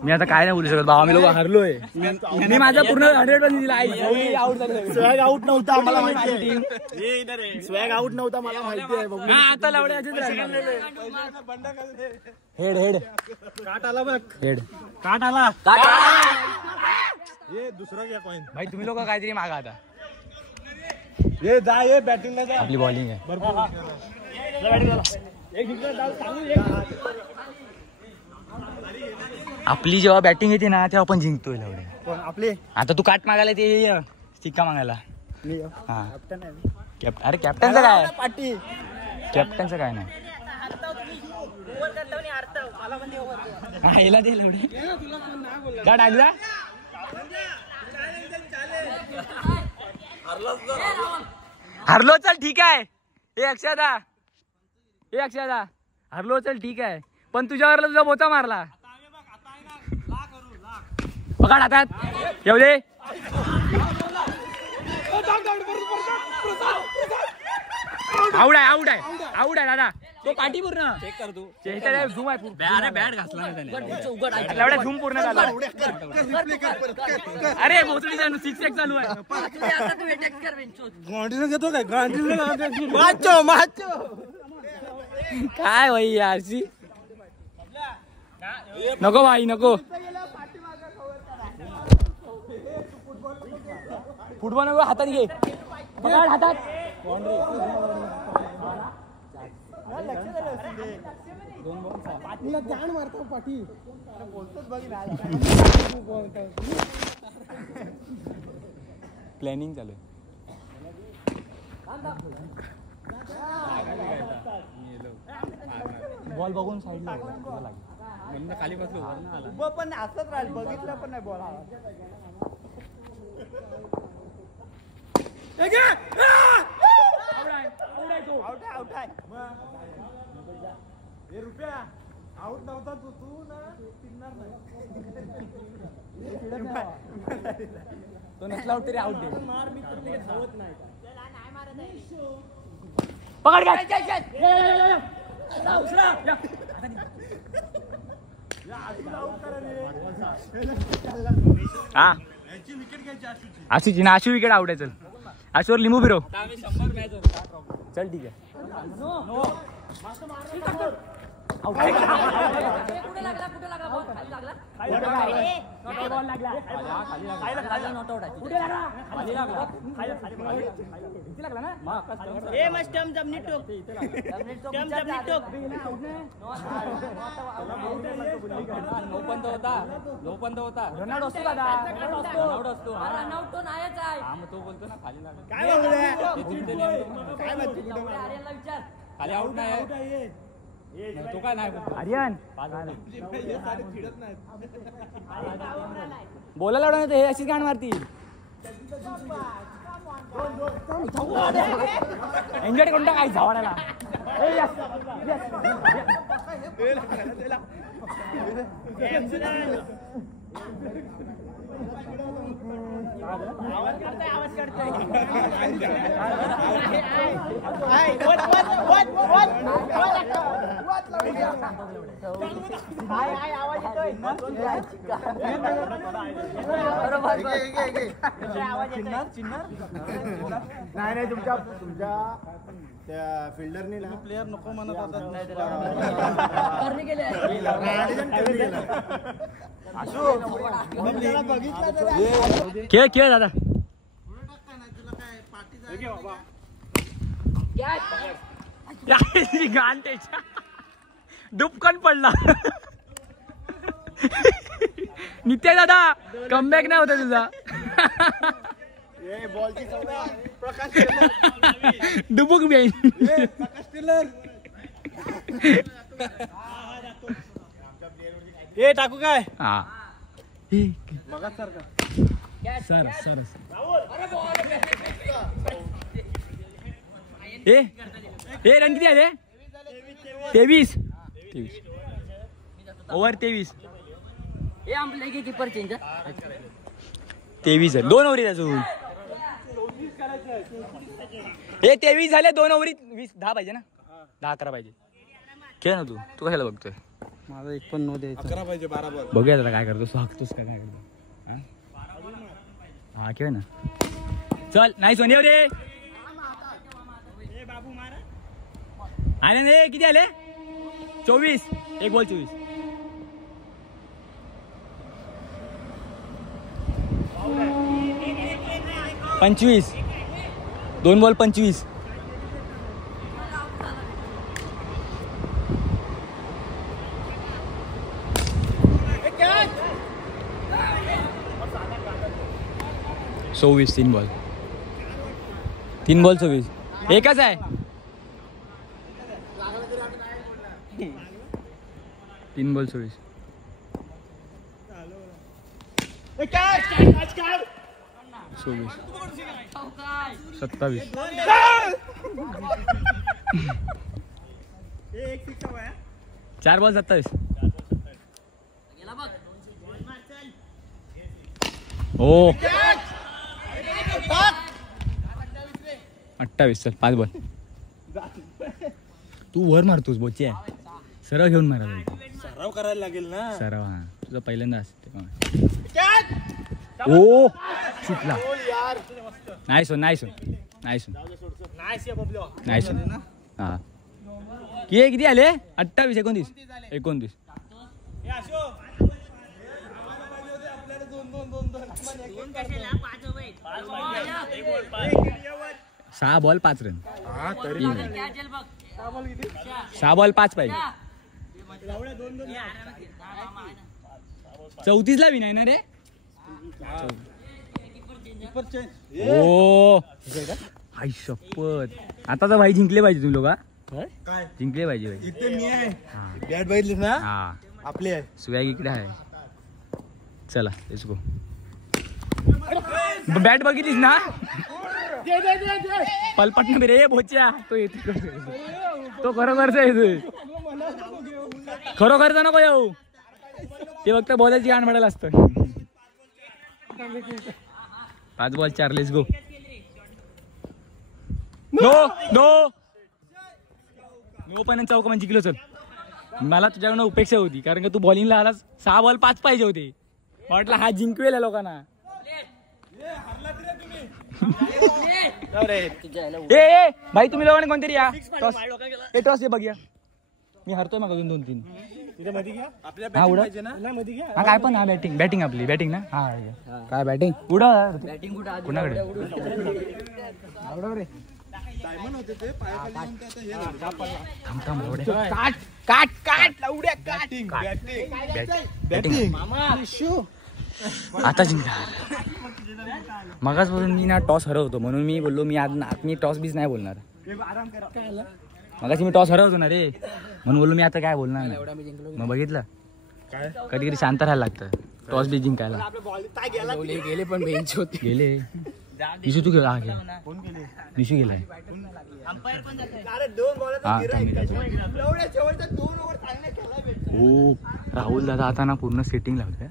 मी आता काय नाही बोलू शकत बाबा मी लोक हरलोय मी माझा पूर्ण 100% दिला आई आउट झालं स्वॅग आउट नव्हता मला माहिती आहे. स्वॅग आउट नव्हता मला माहिती आहे. बघू आता लावड्या हेड हेड काट आला बघ. हेड काट आला. ये दुसरा घ्या कॉइन. भाई तुम्ही लोक काहीतरी मागा आता ये जा ये बॅटिंगला जा. आपली बॉलिंग आहे आपली जेव्हा बॅटिंग येते ना तेव्हा आपण जिंकतोय लावड्या आपले आता तू काट मागायला ते ये, सिक्का मागायला मी हा कॅप्टन आहे. अरे कॅप्टनचं काय पाटी कॅप्टनचं काय नाही हा याला दे लावडे का टाकला हरलो चल ठीक आहे हे अक्षदा हरलो चल ठीक आहे पण तुझ्यावर तुझा बोचा मारला पकड हातात येऊ दे आउट आहे दादा तो पाठी पूर्ण चेक कर तू झूम आहे अरे बॅट घासला नाही त्याने एवढा झूम पूर्ण झाला अरे मोसडी सिक्स एक चालू आहे गांडीला घेतो काय गांडीला काय भाई यारची नको भाई नको फुटबॉल नको हातात घे पकड हातात पाठीला जाण मारतो पाठी प्लॅनिंग चालू बॉल बघून साईडला खाली बसलो उभं पण असंच राहील बघितलं पण नाही बॉल तो नसला आउट तरी आउट दे. पकड हा आशूची ना आशू विकेट आउट आहे. चल आशूवर लिंबू फिरव. चल ठीक आहे. रनआउट असतो दादा. रनआउट असतो. रनआउट तो नाहीच आहे. हा मग तो बोलतो ना खाली लागला. विचार खाली आउट नाही. तो काय नाही आर्यन बोलायला लावणार हे अशीच गाण मारतील. एन्जॉय कोणता काय झावाडाला. नाही तुमच्या त्या फिल्डरनी ना प्लेअर नको म्हणत होता. खेळ खेळ दादा. गाण त्याच्या डुबकन पडला. नित्य दादा कमबॅक नाही होता तुझा. डुबुक बी टाकू काय हा सर सर ए रन किती आले. 23 ओव्हर 23. हे आपले कीपर चेंज 23 आहे. 2 ओव्हरी अजून. हे 23 झाले. 2 ओव्हरी 20 10 पाहिजे ना. 10 11 पाहिजे. खेळ ना तू कशाला बघतोय. माझा 1 पण 9 द्यायचा. 11 पाहिजे 12 बॉल. बघूया आता काय करतो. हाकतोस काय करतो. हा खेळ ना. चल नाही सोनी रे. आले किती आले. 24. 1 बॉल 24. पंचवीस. 2 बॉल 25. सव्वीस. 3 बॉल 26. एकच आहे. 3 बॉल 26. 26. 27. 4 बॉल 27. हो 28. चल 5 बॉल. तू वर मारतोस बोचे. सरळ घेऊन मारायला. सराव करायला लागेल ना. सराव हा तुझं पहिल्यांदा असते. ओ सुटला. नाही सोन नाही सोन नाही सोन नाही सोन. हा किती आले. 28 29 29. 6 बॉल 5 रन. 6 बॉल 5 पाहिजे. 34 ला नाही ना रे. ओ आई शपथ. आता तर भाई जिंकले पाहिजे तुम्ही लोक. जिंकले पाहिजे भाई. इथे मी आहे. बॅट बघितलीस ना. हा आपले आहे. स्वॅग इकडे आहे. चला लेट्स गो. बॅट बघितलीस ना. पलपट ना रे भोच्या तो येतो तो खरोखरचा येतोय खरोखरचा नको येऊ ते फक्त बॉलाची गाण म्हणायला असतं 5 ball 4 let's go no no no पण चौका म्हणजे जिंकलो चल मला तुझ्याकडनं उपेक्षा होती कारण की तू बॉलिंगला आलास 6 बॉल 5 पाहिजे होते म्हटलं हा जिंकवेल लोकांना ए भाई तुम्ही लोकांनी कोणतरी या टॉस हे बघूया मी हरतोय मग अजून 2-3 हा उडा हा काय पण हा बॅटिंग आपली बॅटिंग ना हा काय बॅटिंग उडा कुणाकडे आता जिंकणार मगाचपासून मी ना टॉस हरवतो म्हणून मी बोललो मी टॉस बीच नाही बोलणार मगाशी मी टॉस हरवतो ना रे म्हणून बोललो मी आता काय बोलणार नाही मग बघितलं कधी कधी शांत राहायला लागतं टॉस बीच जिंकायला गेले पण बेंच होते गेले निशू तू गेला निशू गेला हो राहुल दादा आता ना पूर्ण सेटिंग लावलंय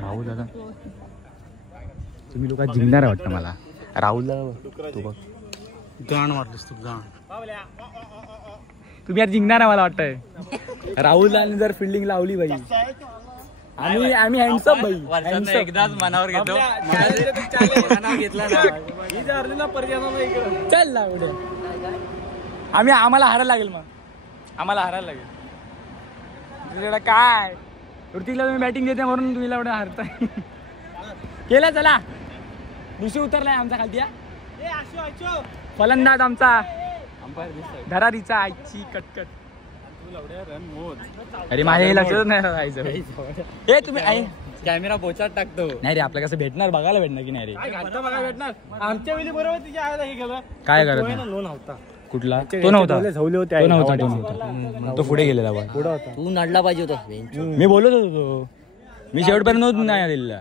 राहुल दादा तुम्ही लोक जिंकणार वाटतं मला राहुल दादा तू बघ गाण मारलीस तू गाण तुम्ही आता जिंकणार मला वाटतंय राहुल दादाने जर फिल्डिंग लावली बाई आम्ही हँडसअप बाई एकदाच मनावर घेतो घेतला चल ना आम्हाला हारायला लागेल मग आम्हाला हारायला लागेल तुझ्याकडे काय ऋतिकला तुम्ही बॅटिंग देते म्हणून तुम्ही एवढं हारताय केलं चला निशी उतरलाय आमचा खालती फलंदाज आमचा धरारीचा आईची कटकट अरे माझ्या हे लक्षातच नाही राहायचं हे तुम्ही कॅमेरा बोचात टाकतो नाही रे आपल्याला कसं भेटणार बघायला भेटणार की नाही रे बघायला भेटणार आमच्या वेळी बरोबर तिच्या आयला हे केलं काय करत लोन होता कुठला तो नव्हता तो पुढे गेलेला बा तू नडला पाहिजे होता मी बोलत होतो तो मी शेवटपर्यंत नाही दिलेला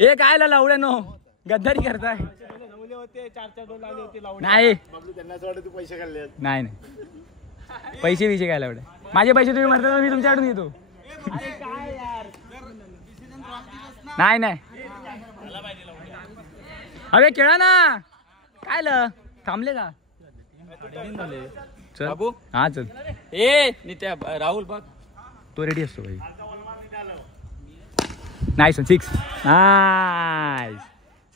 हे काय लावड्या नो गद्दारी करताय नाही नाही पैसे विषय काय लावडे माझे पैसे तुम्ही म्हणता मी तुमच्याकडून येतो नाही नाही अरे खेळा ना काय थांबले का चल बाबू हा चल ए नित्या राहुल बघ तो रेडी असतो भाई नाइस 6 नाइस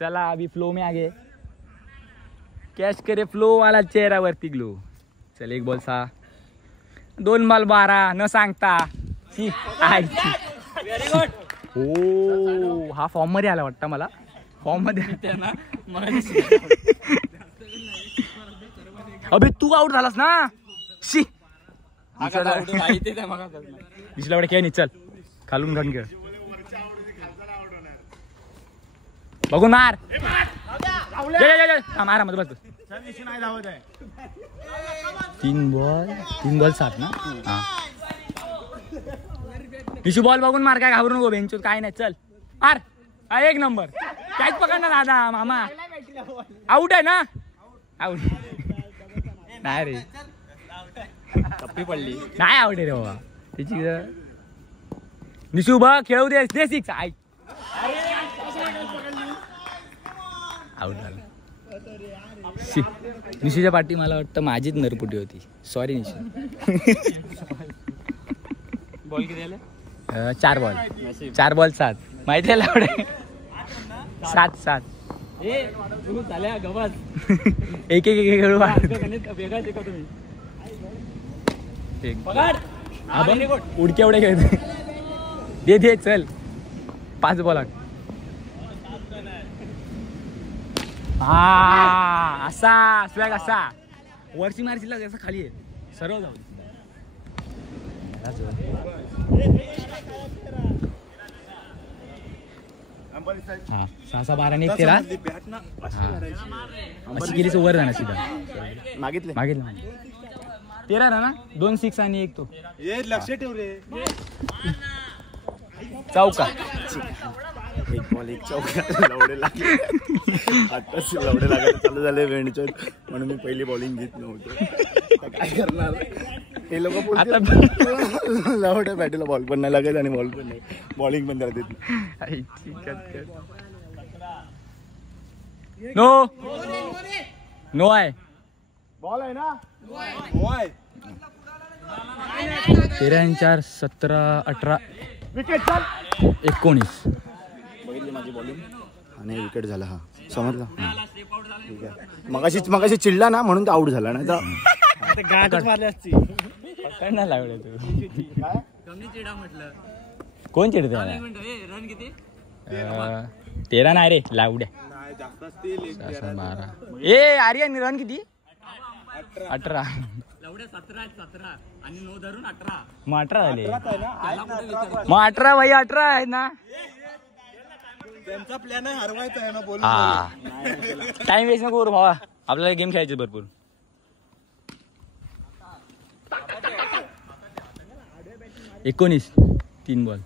चला अभी फ्लो में आगे कैच करे फ्लो वाला चेहरा वरती ग्लो चल 1 बॉल 6 2 बॉल 12 न सांगता व्हेरी गुड हो हा फॉर्म मध्ये आला वाटतं मला फॉर्म मध्ये ना अबे तू आउट झालास ना शी दिसला खेळ नाही चल खालून घन खेळ बघून मार मारा मध्ये बस 3 बॉल 7 ना हा निशू बॉल बघून मार काय घाबरू नको बेंचूत काय नाही चल मार 1 नंबर काहीच पकडणार दादा मामा आउट आहे ना आउट नाही रे कप्पी पडली नाही आउट आहे रे बाबा त्याची निशू बघ खेळू दे 6 आउट झालं निशूच्या पाठी मला वाटतं माझीच नरपुटी होती सॉरी निशू बॉल किती आले 4 बॉल 7 माहिती आहे लावडे 7 झाल्या गवत एक खेळू वेगळा शिकव तुम्ही उडक्या उड्या खेळते दे चल 5 बॉल हा असा स्वॅग असा वरची मारशीला जसं खाली आहे सरळ जाऊ हा 6 12 आणि 1 13 अशी गेली वर जाणार सीधा मागितले 13 ना 2 6 आणि 1 तो लक्ष ठेव रे चौका एक बॉल एक चौका लवडे लागले आताच लवडे लागायला चालू झाले वेणचोत म्हणून मी पहिली बॉलिंग घेत नव्हतो. काय करणार हे लोक लवड्या बॅटीला बॉल पण नाही लागत आणि बॉल पण नाही बॉलिंग पण करत नो नो आहे बॉल आहे ना 13 17 18 विकेट चाल 19. बघितली माझी बॉलिंग आणि विकेट झाला. हा समजला ठीक आहे. मगाशी चिडला ना म्हणून तो आउट झाला नाही तर गाठच मारली असती. पकडणार लागले तू कमी चिडा म्हटलं. कोण चिडते रन किती 13 नाही रे लावड्या 12. ए आर्यन रन किती 18. लवड्या 17 आणि 9 धरून 18. मग 18 झाले मग 18 भाई 18 आहेत ना. त्यांचा प्लॅन आहे हरवायचा आहे ना बोल. हा टाइम वेस्ट नको करू भावा आपल्याला गेम खेळायचे भरपूर. एकोणीस 3 बॉल.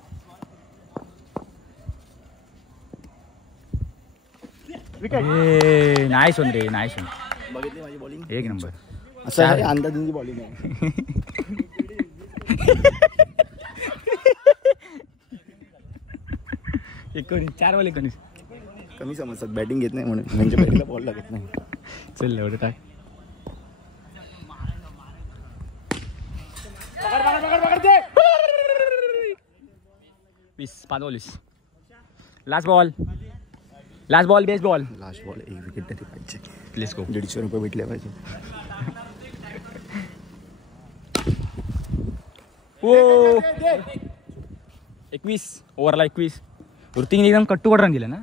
नाही सोन रे नाही सोन. बघितली माझी बॉलिंग एक नंबर. असं आहे अंदाजांची बॉलिंग आहे. 4 बॉल 19. कमी समजतात बॅटिंग घेत नाही म्हणून म्हणजे बॅटिंगला बॉल लागत नाही. चल एवढं काय 5 ball 20. Last ball best ball. Last ball एक विकेट तरी पाहिजे. Let's go. 150 रुपये भेटले पाहिजे. ओ 21 ओव्हरला 21. ऋतिकने एकदम कट्टू रन दिलं ना.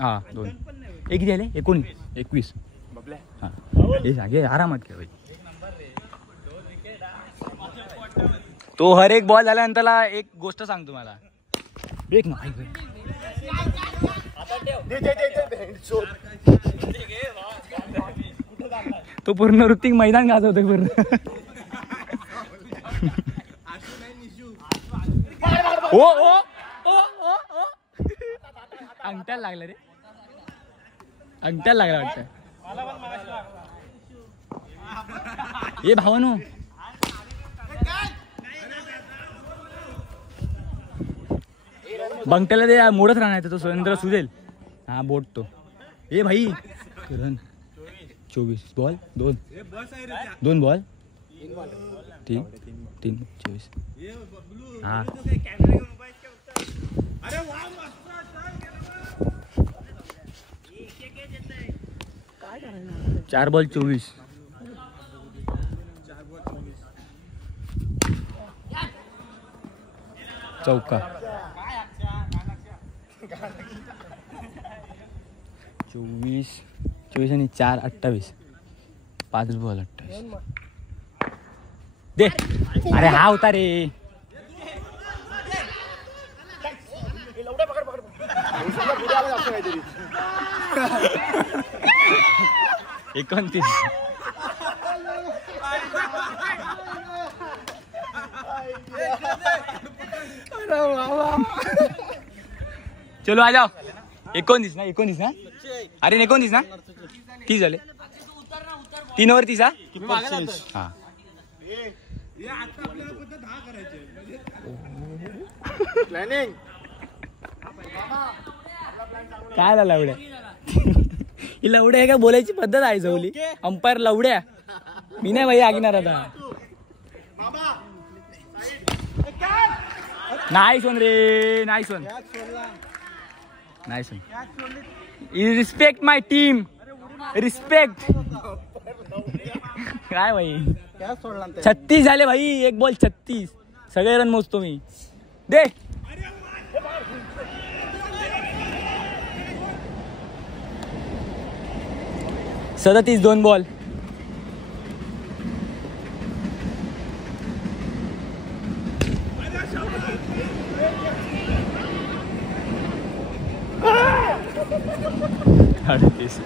हा 2 एक किती आले 21. हा हे जागे आरामात खेळ. तो हर एक बॉल झाल्यानंतर एक गोष्ट सांगतो मला. ब्रेक ना तो पूर्ण ऋतिक मैदान गाजवतोय पूर्ण. ओ ओ ओ ओ ओ अंगठ्याला लागला रे. अंगठ्याला लागला वाटतं. ए भावानो बंगट्याला ते मोडत राहणार तो सुरेंद्र सुदेल. हा बोट तो. ए भाई रन 24 बॉल 2 बॉल 3 24. हा 4 बॉल 24. चौका 24 आणि 4 28. 5 बॉल 28 दे. अरे हा होता रे. एकोणतीस. चलो आ जाओ. 19 ना अरे 19 ना 30 झाले. 3 ओव्हर 30. हा प्लॅनिंग काय झालं लवड्या. ही लवड्या आहे का बोलायची पद्धत आहे जवली. अंपायर लवड्या मी नाही भाई आगणार आता. नाही सोन रे नाही सोन. रिस्पेक्ट माय टीम रिस्पेक्ट. काय भाई 36 झाले भाई. एक बॉल 36. सगळे रन मोजतो मी. दे 37 2 बॉल. अडतीस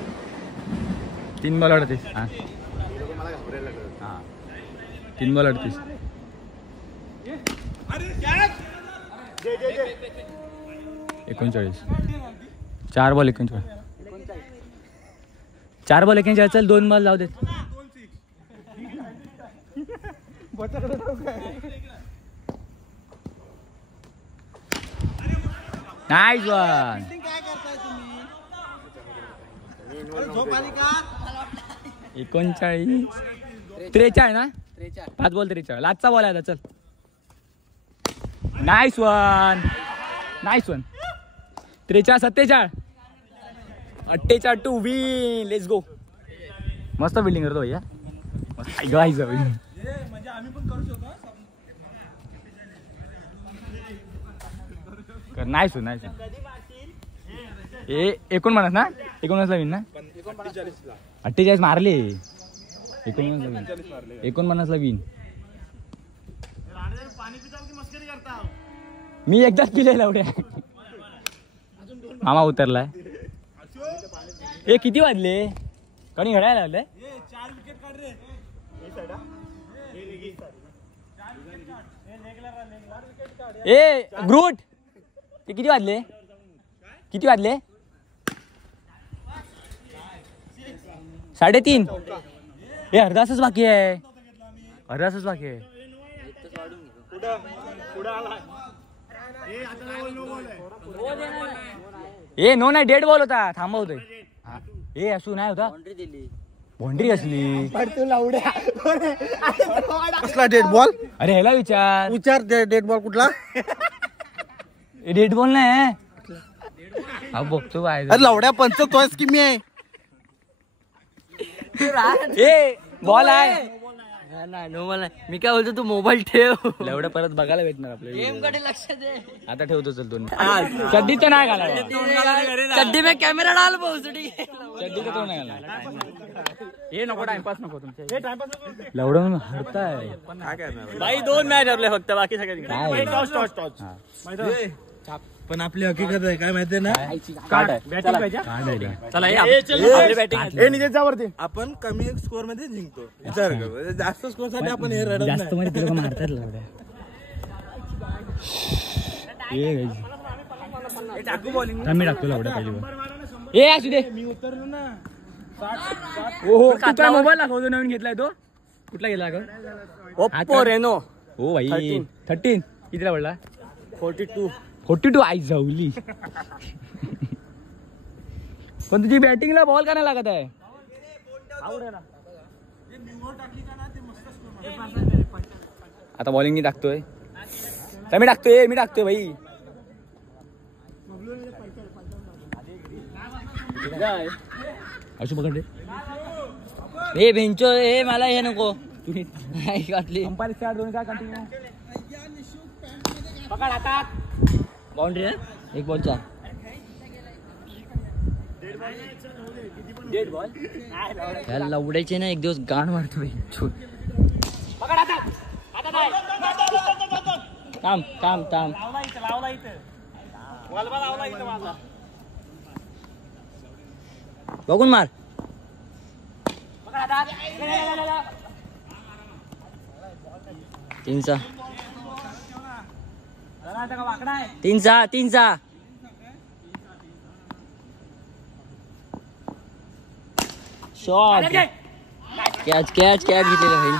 3 बॉल 38. हा 3 बॉल 38. 39. 4 बॉल 39. 4 बॉल 41. चल 2 बॉल जाऊ देत. Nice one. 39. 43 ना. 5 बॉल 43. लास्टचा बॉल आहे आता. चल nice one. 43 47. 48 to win. Let's go. मस्त बिल्डिंग करतो भैया. मस्त गाईज नाईस वन. ए 49 ना. 49 ला विन ना. 48 मारले. 49 ला विन. मी एकदाच पिलेला एवढ्या. मामा उतरलाय. ए किती वाजले. कणी घडायला लागले. ए ग्रूट ते किती वाजले. 3:30. हे अर्धासच बाकी आहे. ए नो नाही. डेड बॉल होता. थांबवतोय. ए असू नाही होता. बाउंड्री असली. कसला डेड बॉल. अरे ह्याला विचार डेड बॉल कुठला. डेड बॉल नाही. बघतो काय. अरे लवड्या पंच तोच की मी आहे. ए बॉल आहे. मी काय बोलतो तू मोबाईल ठेव. एवढं परत बघायला भेटणार आपल्याला. गेम कडे लक्ष दे. आता ठेवतो. चल 2 चड्डी तर नाही घाला. चड्डी में कॅमेरा डाल भोसडी. चड्डी तर नाही घाला. हे नको टाइमपास नको तुमचे. लवडं हरताय बाई 2 मॅच आपल्या फक्त. बाकी सगळ्यांनी पण आपली हकीकत आहे काय माहितीये ना. वरती आपण कमी स्कोर मध्ये जिंकतो. विचार कर. जास्त स्कोर साठी आपण हे रडत जास्त मध्ये लोक मारतात लवड्या. मी टाकतो लवड्या पाहिजे. ए असू दे. मी उतरलो ना. ओहो तू काय मोबाईल दाखवतो. नवीन घेतलाय तो. कुठला गेला ग. Oppo Reno. हो भाई 13. कितीला पडला. 42 आई जाऊली. पण तुझी बॅटिंगला बॉल का नाही लागत आहे. आता बॉलिंग मी टाकतोय. मी टाकतोय भाई. अशू पकडले. ए बेंचो. ए मला हे नको. अंपायर 4-2 काय कंटिन्यू. बाउंड्री ना. 1 बॉल 4. या लवड्याचे ना एक दिवस गाण मारतो. थांब. बघून मार. 3-6. शॉट. कॅच घेतलेला भाई.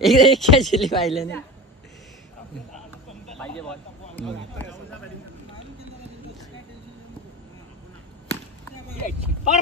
एक कॅच दिली पाहिलं ना. बॉल